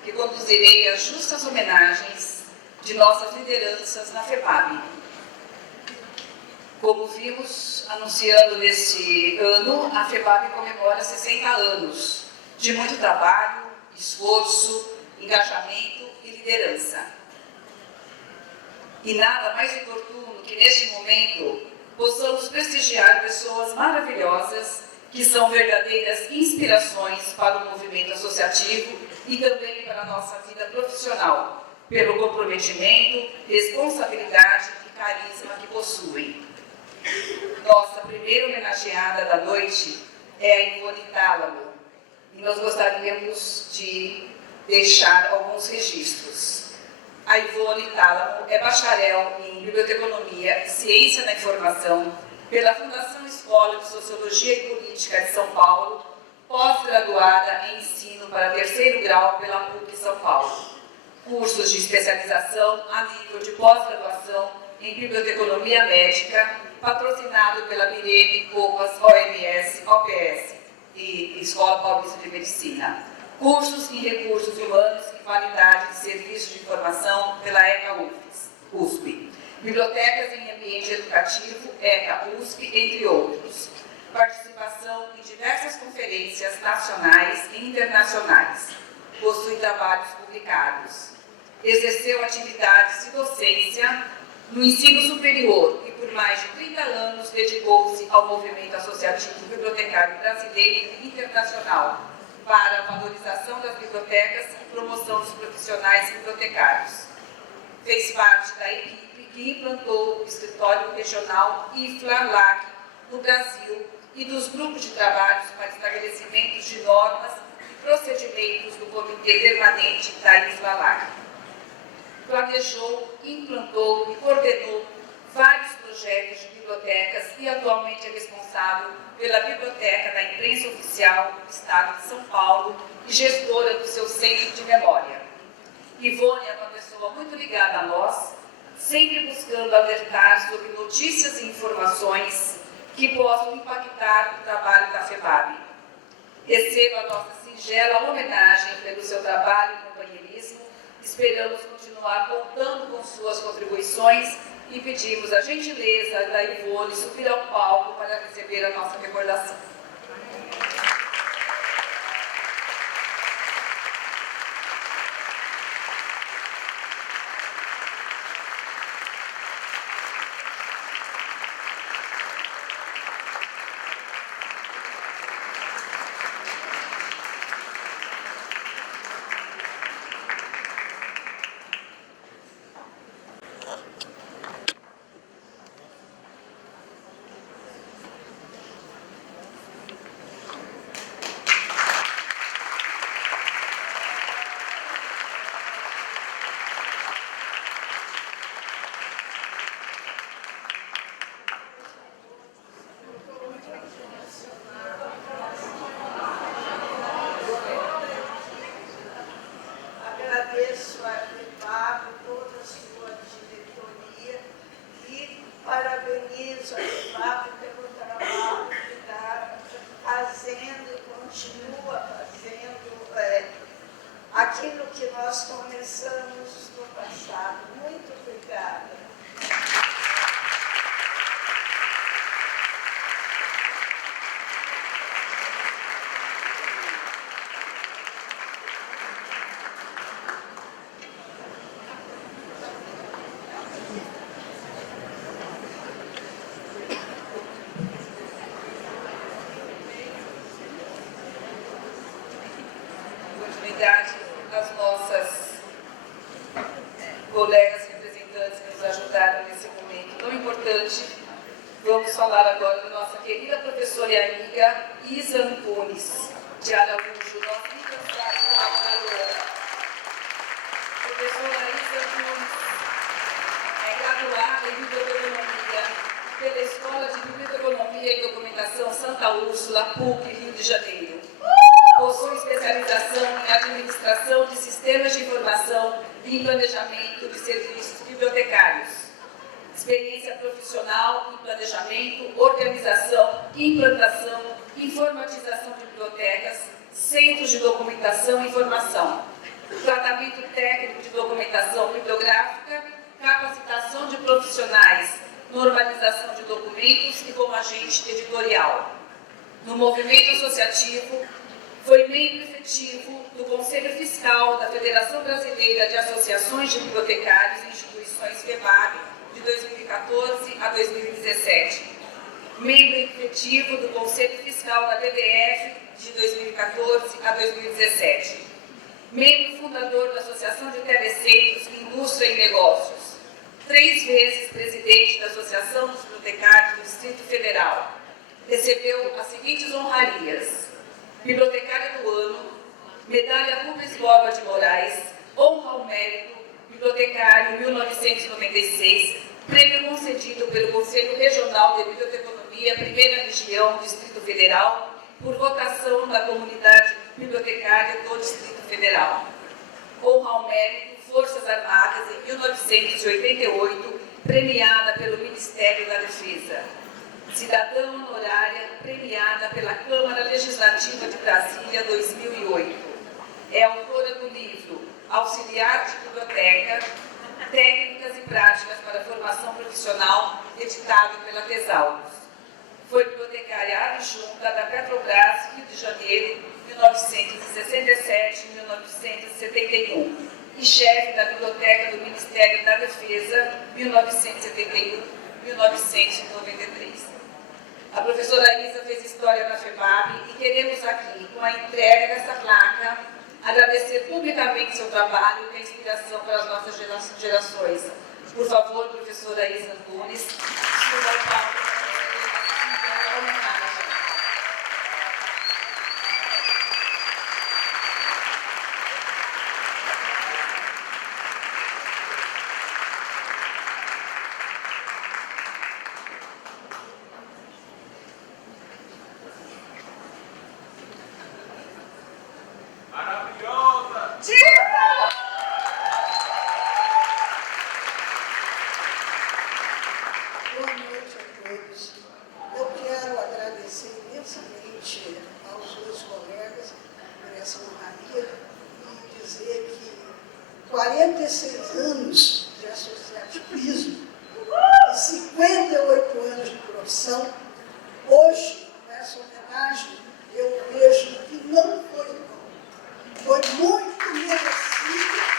que conduzirei as justas homenagens de nossas lideranças na FEBAP. Como vimos anunciando neste ano, a FEBAP comemora 60 anos de muito trabalho, esforço, engajamento e liderança. E nada mais oportuno que neste momento possamos prestigiar pessoas maravilhosas que são verdadeiras inspirações para o movimento associativo e também para a nossa vida profissional, pelo comprometimento, responsabilidade e carisma que possuem. Nossa primeira homenageada da noite é a Ivone Tálamo, e nós gostaríamos de deixar alguns registros. A Ivone Tálamo é bacharel em Biblioteconomia e Ciência da Informação pela Fundação Escola de Sociologia e Política de São Paulo, pós-graduada em Ensino para terceiro grau pela PUC São Paulo. Cursos de especialização a nível de pós-graduação em Biblioteconomia Médica, patrocinado pela Mirene, Copas, OMS, OPS e Escola Paulista de Medicina. Cursos em Recursos Humanos e Qualidade de Serviços de Informação pela ECA USP. Bibliotecas em Ambiente Educativo, ECA USP, entre outros. Participação em diversas conferências nacionais e internacionais. Possui trabalhos publicados. Exerceu atividades de docência no ensino superior e por mais de 30 anos dedicou-se ao movimento associativo bibliotecário brasileiro e internacional para a valorização das bibliotecas e promoção dos profissionais bibliotecários. Fez parte da equipe que implantou o escritório regional IFLA-LAC no Brasil e dos grupos de trabalhos para estabelecimentos de normas e procedimentos do Comitê Permanente da IFLA-LAC. Planejou, implantou e coordenou vários projetos de bibliotecas e atualmente é responsável pela Biblioteca da Imprensa Oficial do Estado de São Paulo e gestora do seu Centro de Memória. Ivone é uma pessoa muito ligada a nós, sempre buscando alertar sobre notícias e informações que possam impactar o trabalho da FEBAP. Receba a nossa singela homenagem pelo seu trabalho e companheirismo. Esperamos continuar contando com suas contribuições e pedimos a gentileza da Ivone subir ao palco para receber a nossa recordação. nós começamos no passado. Muito obrigada. As nossas colegas representantes que nos ajudaram nesse momento tão importante. Vamos falar agora da nossa querida professora e amiga Isa Antunes, de Araújo, nossa incansável colaboradora. Professora Isa Antunes é graduada em Biblioteconomia pela Escola de Biblioteconomia e Documentação Santa Úrsula, PUC, Rio de Janeiro. Possui especialização em administração de sistemas de informação e em planejamento de serviços bibliotecários. Experiência profissional em planejamento, organização, implantação, informatização de bibliotecas, centros de documentação e informação, tratamento técnico de documentação bibliográfica, capacitação de profissionais, normalização de documentos e como agente editorial. No movimento associativo, foi membro efetivo do Conselho Fiscal da Federação Brasileira de Associações de Bibliotecários e Instituições FEBAB, de 2014 a 2017. Membro efetivo do Conselho Fiscal da BDF, de 2014 a 2017. Membro fundador da Associação de Telecentros, Indústria e Negócios. 3 vezes presidente da Associação dos Bibliotecários do Distrito Federal. Recebeu as seguintes honrarias: Bibliotecária do Ano, Medalha Rubens Borba de Moraes, Honra ao Mérito, Bibliotecário 1996, prêmio concedido pelo Conselho Regional de Biblioteconomia, Primeira Região, Distrito Federal, por votação da comunidade bibliotecária do Distrito Federal. Honra ao Mérito, Forças Armadas, em 1988, premiada pelo Ministério da Defesa. Cidadã honorária, premiada pela Câmara Legislativa de Brasília, 2008. É autora do livro Auxiliar de Biblioteca, Técnicas e Práticas para a Formação Profissional, editado pela Tesaurus. Foi bibliotecária adjunta da Petrobras, Rio de Janeiro, 1967 e 1971, e chefe da Biblioteca do Ministério da Defesa, 1971-1993. A professora Isa fez história na FEBAB e queremos aqui, com a entrega dessa placa, agradecer publicamente seu trabalho e a inspiração para as nossas gerações. Por favor, professora Isa Antunes, suba ao palco para a homenagem. Boa noite a todos. Eu quero agradecer imensamente aos meus colegas por essa honraria e dizer que 46 anos de associativismo e 58 anos de profissão, hoje, nessa homenagem, eu vejo que não foi bom. Foi muito merecido.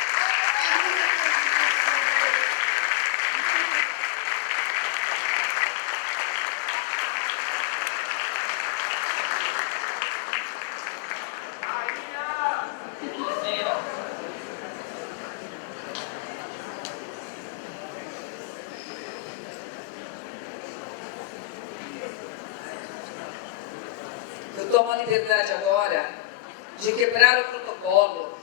Eu tomo a liberdade agora de quebrar o protocolo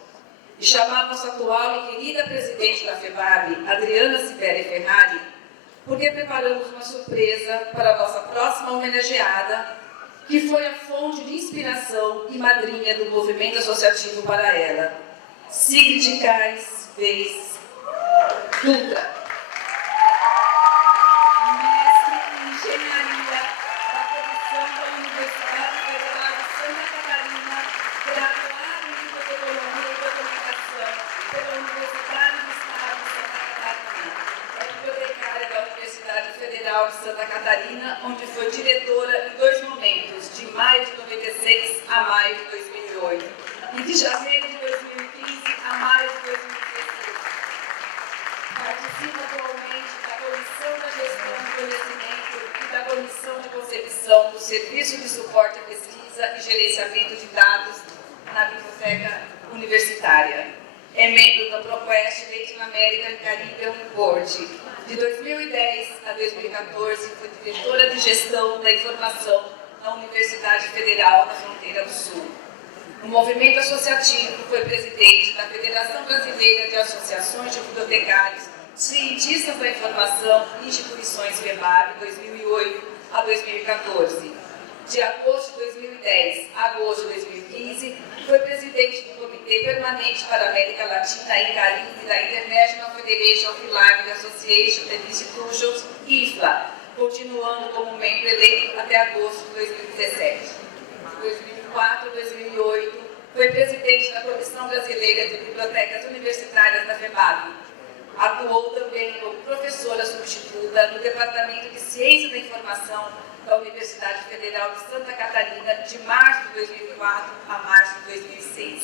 e chamar nossa atual e querida presidente da FEBAB, Adriana Sibeli Ferrari, porque preparamos uma surpresa para a nossa próxima homenageada, que foi a fonte de inspiração e madrinha do movimento associativo para ela, Sigrid Cais Vez Dutra. Mestre em Engenharia da Produção da Universidade Federal de Santa Catarina, graduado em Biblioteconomia e Documentação Federal de Santa Catarina, onde foi diretora em 2 momentos, de maio de 96 a maio de 2008, e de janeiro de 2015 a maio de 2016. Participa atualmente da Comissão da Gestão do Conhecimento e da Comissão de Concepção do Serviço de Suporte à Pesquisa e Gerenciamento de Dados na Biblioteca Universitária. É membro da ProQuest Latin American Caribbean Board. De 2010 a 2014, foi diretora de Gestão da Informação na Universidade Federal da Fronteira do Sul. No movimento associativo, foi presidente da Federação Brasileira de Associações de Bibliotecários, Cientistas da Informação e Instituições FEBAB, 2008 a 2014. De agosto de 2010 a agosto de 2015, foi presidente do Comitê Permanente para a América Latina e Caribe da International Federation of Library Association and Institutions, IFLA, continuando como membro eleito até agosto de 2017. De 2004 a 2008, foi presidente da Comissão Brasileira de Bibliotecas Universitárias da FEBAB. Atuou também como professora substituta no Departamento de Ciência da Informação da Universidade Federal de Santa Catarina, de março de 2004 a março de 2006.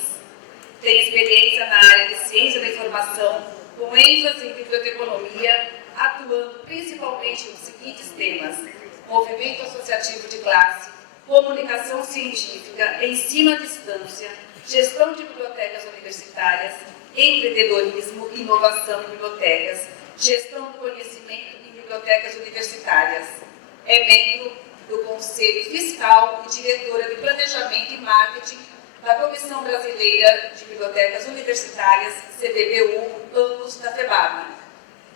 Tem experiência na área de Ciência da Informação, com ênfase em biblioteconomia, atuando principalmente nos seguintes temas: movimento associativo de classe, comunicação científica, ensino à distância, gestão de bibliotecas universitárias, empreendedorismo e inovação em bibliotecas, gestão do conhecimento em bibliotecas universitárias. É membro do Conselho Fiscal e diretora de Planejamento e Marketing da Comissão Brasileira de Bibliotecas Universitárias, CBBU, ambos da FEBAB.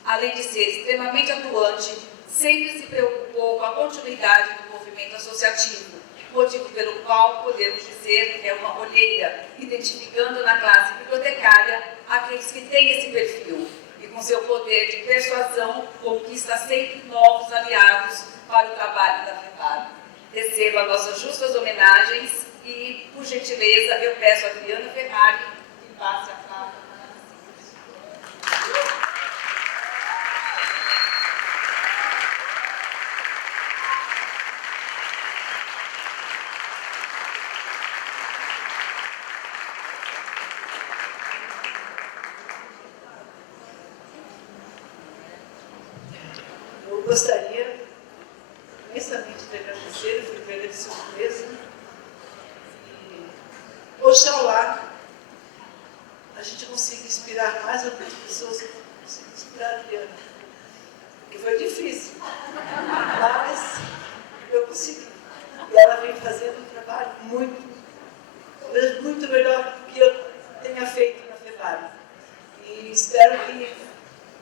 Além de ser extremamente atuante, sempre se preocupou com a continuidade do movimento associativo, motivo pelo qual podemos dizer que é uma olheira, identificando na classe bibliotecária aqueles que têm esse perfil e, com seu poder de persuasão, conquista sempre novos aliados para o trabalho da FEBAB. Receba nossas justas homenagens e, por gentileza, eu peço a Adriana Ferrari que passe a palavra. Eu gostaria imensamente de agradecer, eu fui pega de surpresa. E oxalá a gente consiga inspirar mais algumas pessoas, eu consigo inspirar a Adriana, porque foi difícil, mas eu consegui. E ela vem fazendo um trabalho muito melhor do que eu tenha feito na FEBAB. E espero que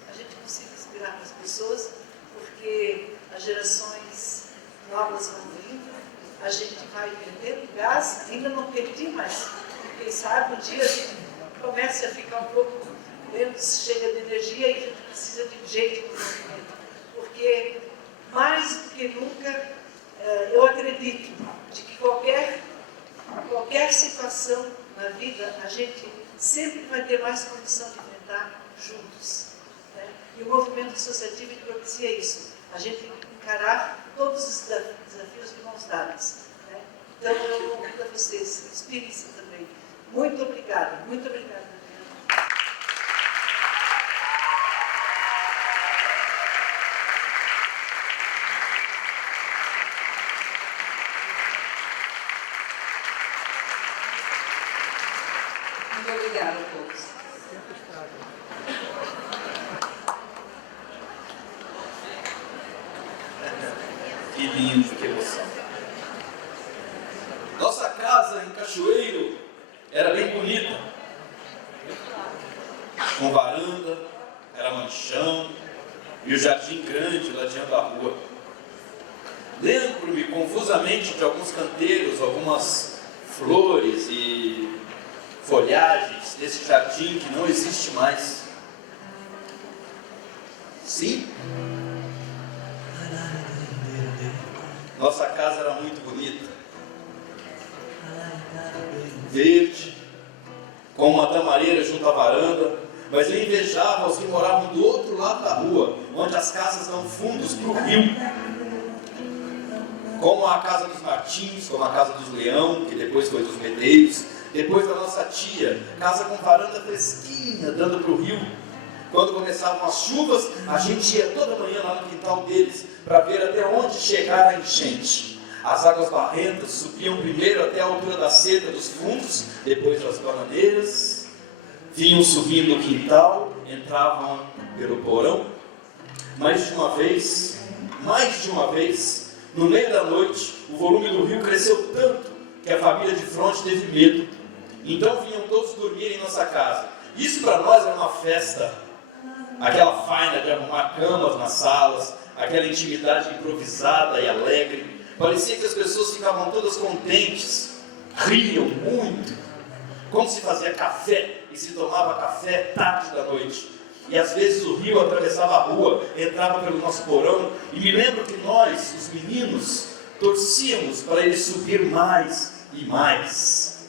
a gente consiga inspirar mais pessoas, porque as gerações novas vão vindo, a gente vai perder o gás, ainda não perdi, mas quem sabe um dia a gente comece a ficar um pouco menos cheia de energia e a gente precisa de gente no movimento. Porque, mais do que nunca, eu acredito de que qualquer situação na vida, a gente sempre vai ter mais condição de enfrentar juntos. Né? E o movimento associativo propicia isso. A gente tem que encarar todos os desafios de mãos dadas. Né? Então, eu convido a vocês, inspirem-se também. Muito obrigada, muito obrigada. Muito obrigada a todos. Que lindo, que emoção. Nossa casa em Cachoeiro era bem bonita, com varanda, era manchão e o jardim grande lá diante da rua. Lembro-me confusamente de alguns canteiros, algumas flores e folhagens desse jardim que não existe mais. Sim, nossa casa era muito bonita, verde, com uma tamareira junto à varanda, mas eu invejava os que moravam do outro lado da rua, onde as casas dão fundos para o rio. Como a casa dos Martins, como a casa dos Leão, que depois foi dos Medeiros, depois da nossa tia, casa com varanda fresquinha, dando para o rio. Quando começavam as chuvas, a gente ia toda manhã lá no quintal deles, para ver até onde chegar a enchente. As águas barrentas subiam primeiro até a altura da cerca dos fundos, depois das bananeiras, vinham subindo o quintal, entravam pelo porão. Mais de uma vez, no meio da noite, o volume do rio cresceu tanto que a família de fronte teve medo. Então vinham todos dormir em nossa casa. Isso para nós era uma festa. Aquela faina de arrumar camas nas salas, aquela intimidade improvisada e alegre. Parecia que as pessoas ficavam todas contentes, riam muito. Como se fazia café e se tomava café tarde da noite. E às vezes o rio atravessava a rua, entrava pelo nosso porão, e me lembro que nós, os meninos, torcíamos para ele subir mais e mais.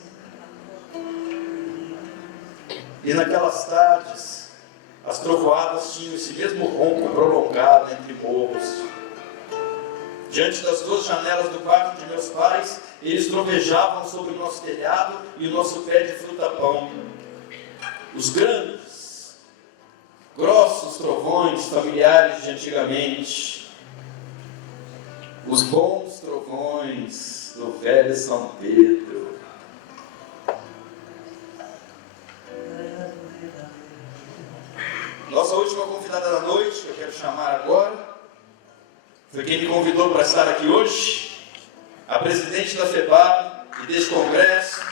E naquelas tardes, as trovoadas tinham esse mesmo ronco prolongado entre morros. Diante das duas janelas do quarto de meus pais, eles trovejavam sobre o nosso telhado e o nosso pé de fruta-pão. Os grandes, grossos trovões familiares de antigamente. Os bons trovões do velho São Pedro. Nossa última convidada da noite, que eu quero chamar agora, foi quem me convidou para estar aqui hoje, a presidente da FEBAB e desse congresso,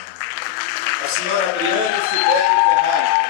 a senhora Adriane Fideli Ferrari.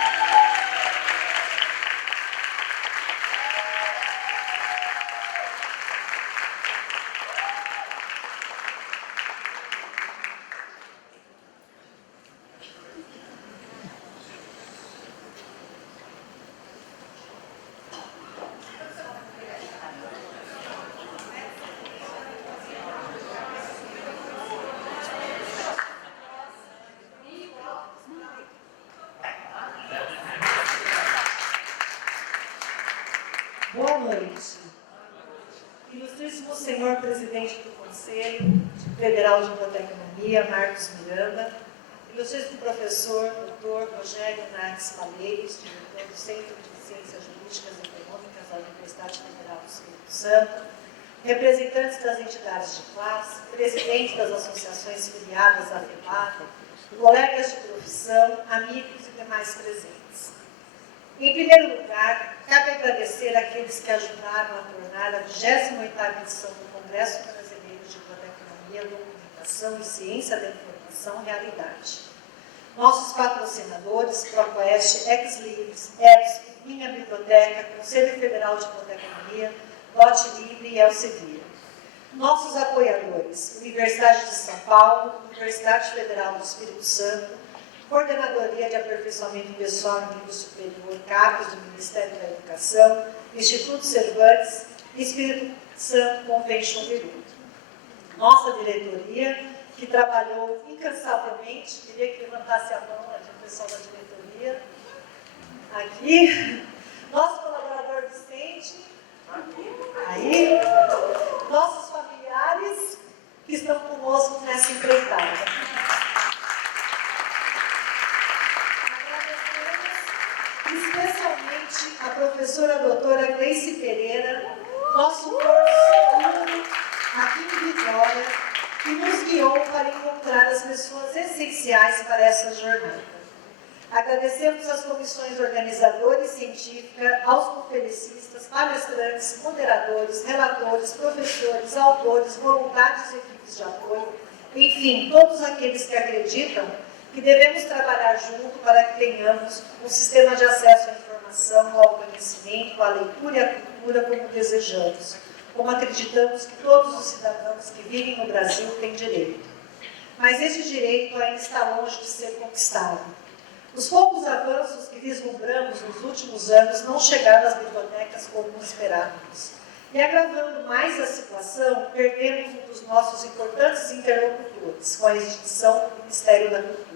Boa noite. Ilustríssimo senhor presidente do Conselho Federal de Biblioteconomia, Marcos Miranda, ilustríssimo professor, doutor Rogério Nax Malheiros, diretor do Centro de Ciências Jurídicas e Econômicas da Universidade Federal do Espírito Santo, representantes das entidades de classe, presidentes das associações filiadas à FEBAB, colegas de profissão, amigos e demais presentes. Em primeiro lugar, cabe agradecer àqueles que ajudaram a tornar a 28ª edição do Congresso Brasileiro de Biblioteconomia, Documentação e Ciência da Informação realidade. Nossos patrocinadores, ProQuest, Ex-Libris, EBSC, Minha Biblioteca, Conselho Federal de Biblioteconomia, Lote Livre e Elsevier. Nossos apoiadores, Universidade de São Paulo, Universidade Federal do Espírito Santo, Coordenadoria de Aperfeiçoamento Pessoal no Nível Superior, CAPES, do Ministério da Educação, Instituto Cervantes e Espírito Santo Convention Bureau. Nossa diretoria, que trabalhou incansavelmente, queria que levantasse a mão o pessoal da diretoria, aqui, nosso colaborador Vicente, aí, nossos familiares que estão conosco nessa empreitada. Especialmente a professora doutora Gleice Pereira, nosso corpo seguro aqui em Vitória, que nos guiou para encontrar as pessoas essenciais para essa jornada. Agradecemos às comissões organizadoras e científicas, aos conferencistas, palestrantes, moderadores, relatores, professores, autores, voluntários e equipes de apoio, enfim, todos aqueles que acreditam que devemos trabalhar junto para que tenhamos um sistema de acesso à informação, ao conhecimento, à leitura e à cultura como desejamos, como acreditamos que todos os cidadãos que vivem no Brasil têm direito. Mas esse direito ainda está longe de ser conquistado. Os poucos avanços que vislumbramos nos últimos anos não chegaram às bibliotecas como esperávamos. E agravando mais a situação, perdemos um dos nossos importantes interlocutores, com a extinção do Ministério da Cultura.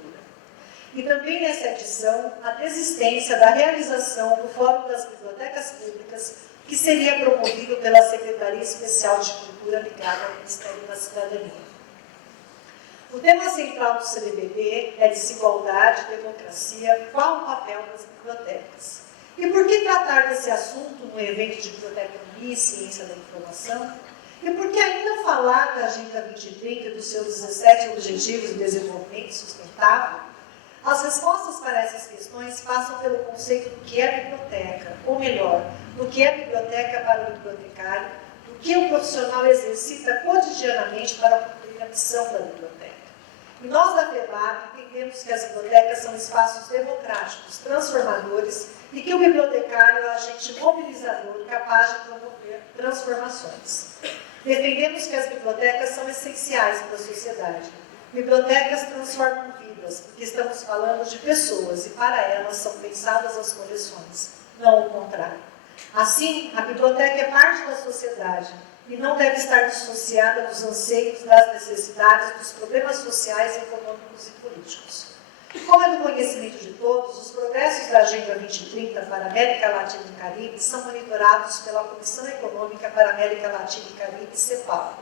e também nessa edição a desistência da realização do Fórum das Bibliotecas Públicas, que seria promovido pela Secretaria Especial de Cultura ligada ao Ministério da Cidadania. O tema central do CBBB é desigualdade, democracia, qual o papel das bibliotecas? E por que tratar desse assunto no evento de biblioteconomia e ciência da informação? E por que ainda falar da Agenda 2030 e dos seus 17 Objetivos de Desenvolvimento Sustentável? As respostas para essas questões passam pelo conceito do que é biblioteca, ou melhor, do que é biblioteca para o bibliotecário, do que o profissional exercita cotidianamente para cumprir a missão da biblioteca. E nós da FEBAB entendemos que as bibliotecas são espaços democráticos, transformadores, e que o bibliotecário é o agente mobilizador capaz de promover transformações. Defendemos que as bibliotecas são essenciais para a sociedade. Bibliotecas transformam vidas, porque estamos falando de pessoas e para elas são pensadas as coleções, não o contrário. Assim, a biblioteca é parte da sociedade e não deve estar dissociada dos anseios, das necessidades, dos problemas sociais, econômicos e políticos. Como é do conhecimento de todos, os progressos da Agenda 2030 para a América Latina e Caribe são monitorados pela Comissão Econômica para a América Latina e Caribe, CEPAL.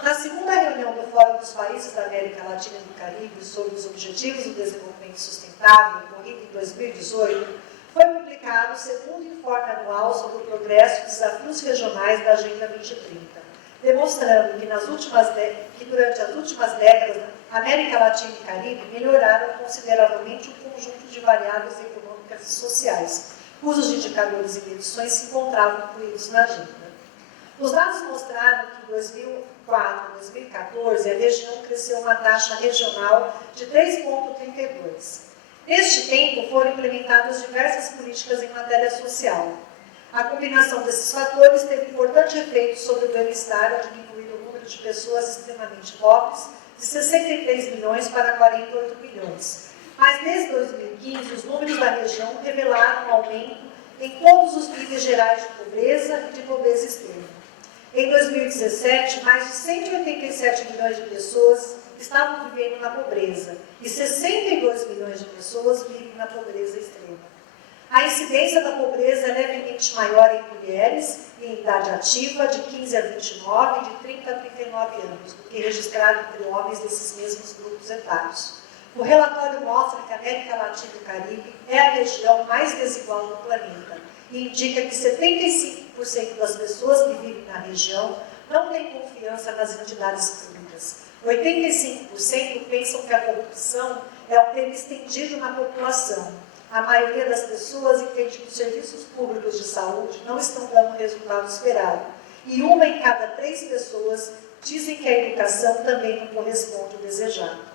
Na segunda reunião do Fórum dos Países da América Latina e do Caribe sobre os Objetivos do Desenvolvimento Sustentável, ocorrido em 2018, foi publicado o segundo informe anual sobre o progresso e desafios regionais da Agenda 2030, demonstrando que durante as últimas décadas, a América Latina e Caribe melhoraram consideravelmente o conjunto de variáveis econômicas e sociais, cujos indicadores e medições se encontravam incluídos na agenda. Os dados mostraram que em 2004 a 2014 a região cresceu uma taxa regional de 3,32%. Neste tempo foram implementadas diversas políticas em matéria social. A combinação desses fatores teve importante efeito sobre o bem-estar ao diminuir o número de pessoas extremamente pobres de 63 milhões para 48 milhões. Mas desde 2015 os números da região revelaram um aumento em todos os níveis gerais de pobreza e de pobreza extrema. Em 2017, mais de 187 milhões de pessoas estavam vivendo na pobreza e 62 milhões de pessoas vivem na pobreza extrema. A incidência da pobreza é levemente maior em mulheres em idade ativa, de 15 a 29 e de 30 a 39 anos, do que registrado entre homens desses mesmos grupos etários. O relatório mostra que a América Latina e o Caribe é a região mais desigual do planeta e indica que 75% das pessoas que vivem na região não têm confiança nas entidades públicas. 85% pensam que a corrupção é um tema estendido na população. A maioria das pessoas entende que os serviços públicos de saúde não estão dando o resultado esperado. E 1 em cada 3 pessoas dizem que a educação também não corresponde ao desejado.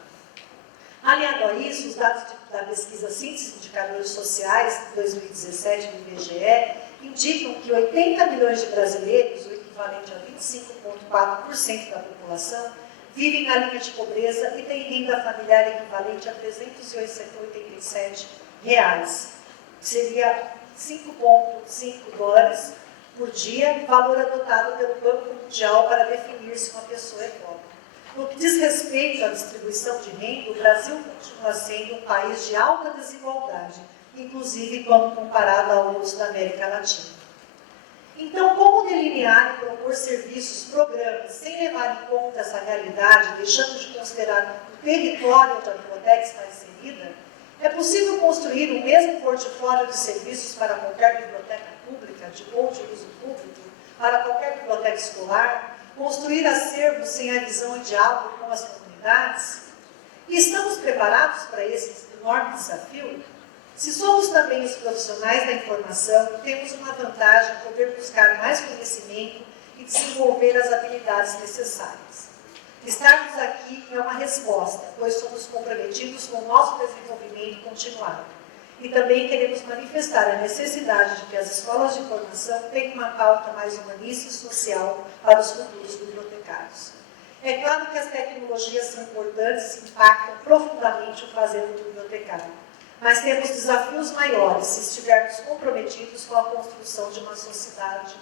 Aliado a isso, os dados da pesquisa Síntese de Indicadores Sociais de 2017 do IBGE indicam que 80 milhões de brasileiros, o equivalente a 25,4% da população, vivem na linha de pobreza e têm renda familiar equivalente a R$387, seria $5,5 por dia, valor adotado pelo Banco Mundial para definir se uma pessoa é pobre. No que diz respeito à distribuição de renda, o Brasil continua sendo um país de alta desigualdade, inclusive quando comparado a outros da América Latina. Então, como delinear e propor serviços, programas, sem levar em conta essa realidade, deixando de considerar o território onde a biblioteca está inserida? É possível construir o mesmo portfólio de serviços para qualquer biblioteca pública, ou de uso público, para qualquer biblioteca escolar, construir acervos sem a visão e diálogo com as comunidades? E estamos preparados para esse enorme desafio? Se somos também os profissionais da informação, temos uma vantagem em poder buscar mais conhecimento e desenvolver as habilidades necessárias. Estarmos aqui é uma resposta, pois somos comprometidos com o nosso desenvolvimento continuado. E também queremos manifestar a necessidade de que as escolas de formação tenham uma pauta mais humanista e social para os futuros bibliotecários. É claro que as tecnologias são importantes e impactam profundamente o fazer do bibliotecário, mas temos desafios maiores se estivermos comprometidos com a construção de uma sociedade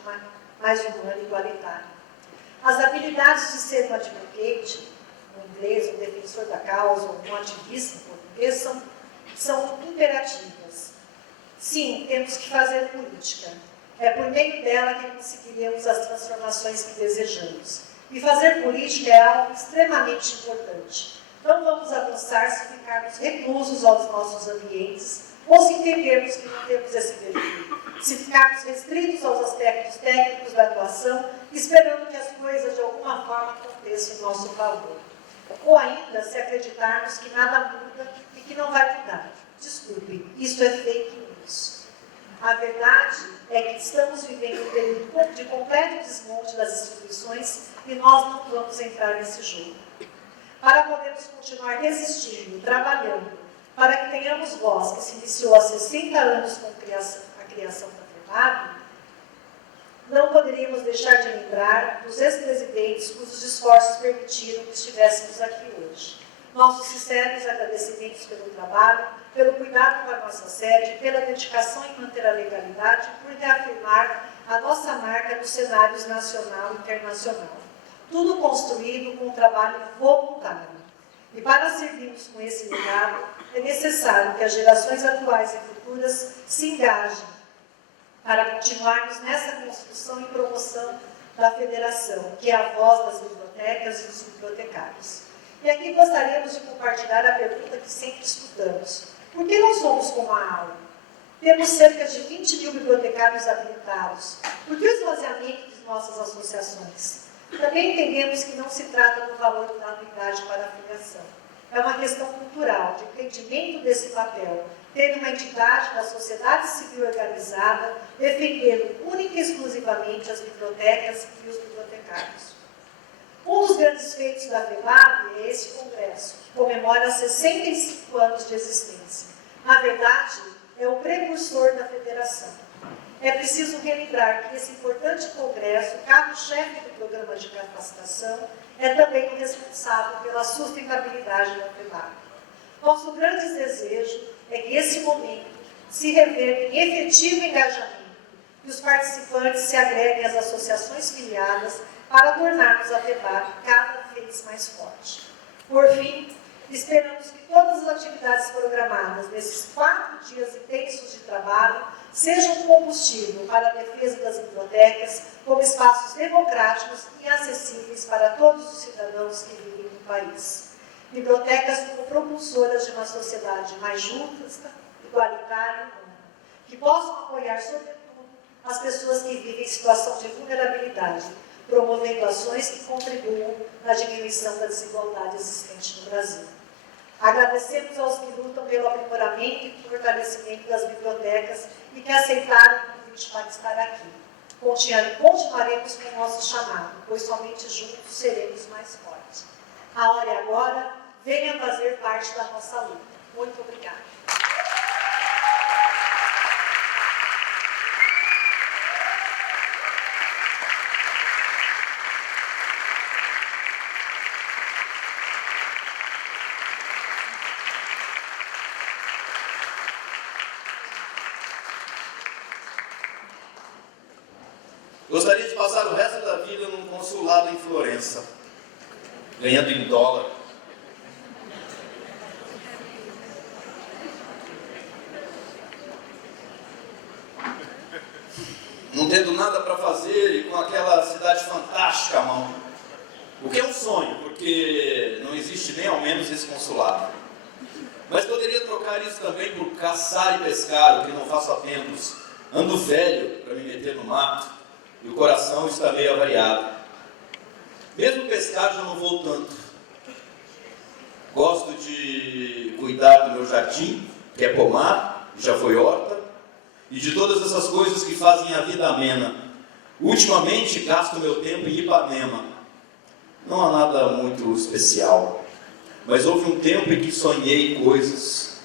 mais humana e igualitária. As habilidades de ser um advocate, um inglês, um defensor da causa, ou um ativista em português, são são imperativas. Sim, temos que fazer política. É por meio dela que conseguiremos as transformações que desejamos. E fazer política é algo extremamente importante. Não vamos avançar se ficarmos reclusos aos nossos ambientes ou se entendermos que não temos esse perfil. Se ficarmos restritos aos aspectos técnicos da atuação, esperando que as coisas de alguma forma aconteçam em nosso favor. Ou ainda, se acreditarmos que nada muda e que não vai mudar. Desculpe, isso é fake news. A verdade é que estamos vivendo um período de completo desmonte das instituições e nós não vamos entrar nesse jogo. Para podermos continuar resistindo, trabalhando, para que tenhamos voz que se iniciou há 60 anos com a criação da FEBAB, não poderíamos deixar de lembrar dos ex-presidentes cujos esforços permitiram que estivéssemos aqui hoje. Nossos sinceros agradecimentos pelo trabalho, pelo cuidado com a nossa sede, pela dedicação em manter a legalidade e por reafirmar a nossa marca nos cenários nacional e internacional. Tudo construído com um trabalho voluntário. E para seguirmos com esse legado, é necessário que as gerações atuais e futuras se engajem para continuarmos nessa construção e promoção da federação, que é a voz das bibliotecas e dos bibliotecários. E aqui gostaríamos de compartilhar a pergunta que sempre escutamos. Por que não somos como a AUE? Temos cerca de 20 mil bibliotecários habilitados. Por que o esvaziamento de nossas associações? Também entendemos que não se trata do valor da anuidade para a filiação. É uma questão cultural, de entendimento desse papel, ter uma entidade da sociedade civil organizada, defendendo única e exclusivamente as bibliotecas e os bibliotecários. Um dos grandes feitos da FEBAB é esse congresso, que comemora 65 anos de existência. Na verdade, é o precursor da federação. É preciso relembrar que esse importante congresso, cargo-chefe do programa de capacitação, é também o responsável pela sustentabilidade da FEBAB. Nosso grande desejo é que esse momento se reverta em efetivo engajamento e os participantes se agreguem às associações filiadas para tornarmos a FEBAB cada vez mais forte. Por fim, esperamos que todas as atividades programadas nesses 4 dias intensos de trabalho sejam combustível para a defesa das bibliotecas como espaços democráticos e acessíveis para todos os cidadãos que vivem no país. Bibliotecas como propulsoras de uma sociedade mais justa, igualitária e humana, que possam apoiar, sobretudo, as pessoas que vivem em situação de vulnerabilidade, promovendo ações que contribuam na diminuição da desigualdade existente no Brasil. Agradecemos aos que lutam pelo aprimoramento e fortalecimento das bibliotecas e que aceitaram o convite para estar aqui. Continuaremos com o nosso chamado, pois somente juntos seremos mais fortes. A hora é agora, venha fazer parte da nossa luta. Muito obrigada. Gostaria de passar o resto da vida num consulado em Florença, ganhando em dólar. Não tendo nada para fazer e com aquela cidade fantástica à mão. O que é um sonho, porque não existe nem ao menos esse consulado. Mas poderia trocar isso também por caçar e pescar, o que não faço há tempos. Ando velho para me meter no mato. E o coração está meio avariado. Mesmo pescar já não vou tanto. Gosto de cuidar do meu jardim, que é pomar, já foi horta, e de todas essas coisas que fazem a vida amena. Ultimamente gasto meu tempo em Ipanema. Não há nada muito especial, mas houve um tempo em que sonhei coisas.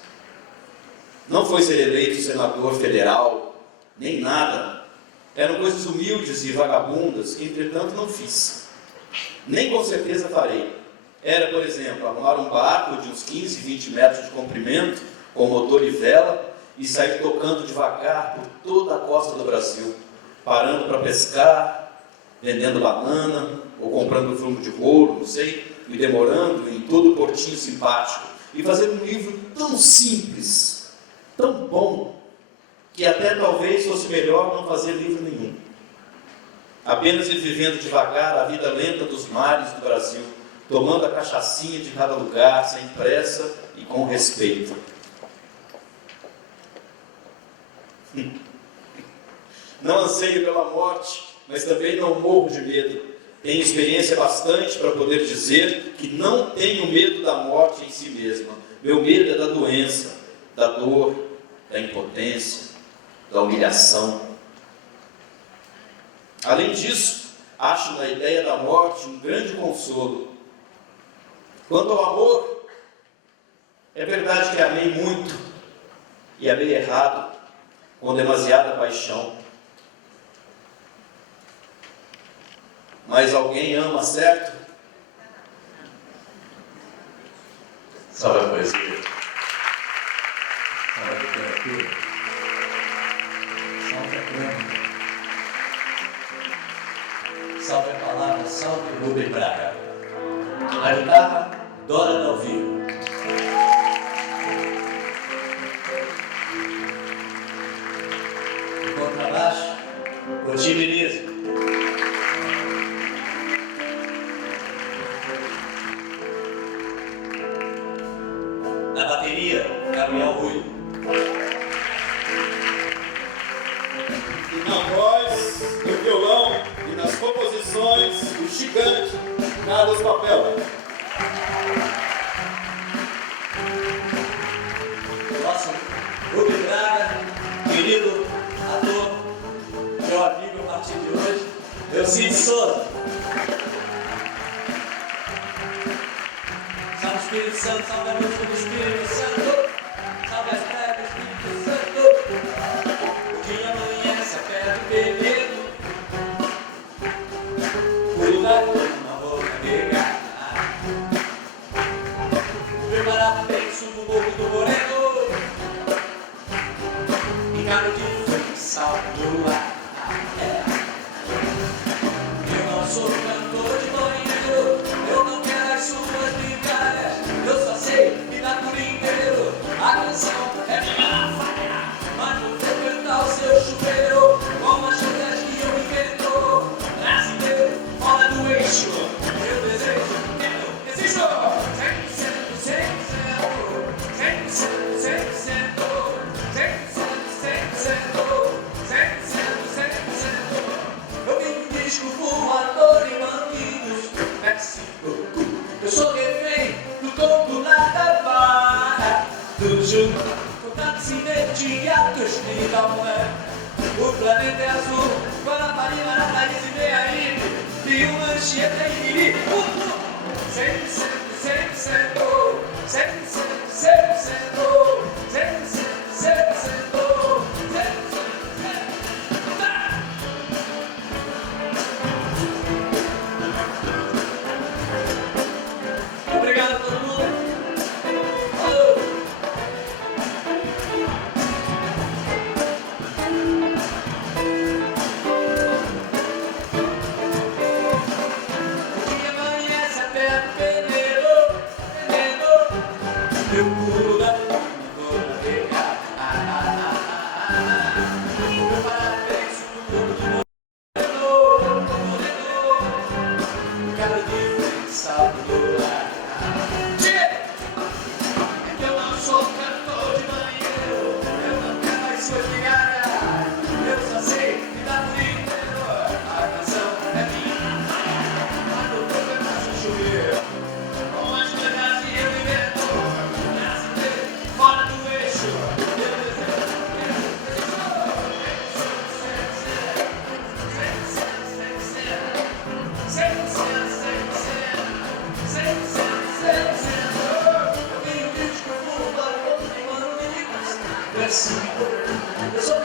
Não foi ser eleito senador federal, nem nada. Eram coisas humildes e vagabundas que, entretanto, não fiz. Nem com certeza farei. Era, por exemplo, arrumar um barco de uns 15, 20 metros de comprimento, com motor e vela, e sair tocando devagar por toda a costa do Brasil, parando para pescar, vendendo banana, ou comprando frumo de bolo, não sei, e demorando em todo o portinho simpático, e fazer um livro tão simples, tão bom, que até talvez fosse melhor não fazer livro nenhum. Apenas ir vivendo devagar a vida lenta dos mares do Brasil, tomando a cachaçinha de cada lugar, sem pressa e com respeito. Não anseio pela morte, mas também não morro de medo. Tenho experiência bastante para poder dizer que não tenho medo da morte em si mesma. Meu medo é da doença, da dor, da impotência, da humilhação. Além disso, acho na ideia da morte um grande consolo. Quanto ao amor, é verdade que amei muito e amei errado, com demasiada paixão. Mas alguém ama certo? Salve a poesia. Salve a literatura. Salve a crônica. Salve a palavra, salve Rubem Braga. Na guitarra, Dora Dalvio. No contrabaixo, Oti Beleza. Na bateria, Gabriel Rui. E na voz, no violão e nas composições, o gigante Carlos Papel. Nosso Rubem Braga, querido ator, meu amigo a partir de hoje, Elcide Souza. Salve o Espírito Santo, salve a música do Espírito Santo, salve as praias do Espírito Santo. O dia amanhece a pé do penedo, o lugar uma boca negra. Preparar bem o sumo morro do Moreno, e caro de frio, sal do ar. Eu não sou cantor de banheiro, eu não quero as suas brincadeiras, eu só sei me dar por inteiro. A canção é minha faca, mas não vou cantar o seu chuveiro com as chantas que eu invento. Brasileiro, fora do eixo, eu desejo, eu existo. 100%. Eu vi um disco voador e bandidos, México. Eu sou refém do topo lá da barra do jogo. Contatos imediatos me calmam. O planeta é azul, Guarapari, Marataíz e Meaí, e o Mancheta e Miri. 100%. Obrigado a todo mundo. Falou. O dia amanhece a pé do penedo, eu pulo da dona pegar. Meu parabéns no mundo do moreno, cara de frente, salto do ar. É que eu não sou cantor de banheiro, eu não quero mais suas brigadas, eu só sei me dar por inteiro. A canção é minha, mas não vou cantar sem chover. Com as coisas que eu invento, fora do eixo, eu desejo. Eu vi o disco voando, eu sou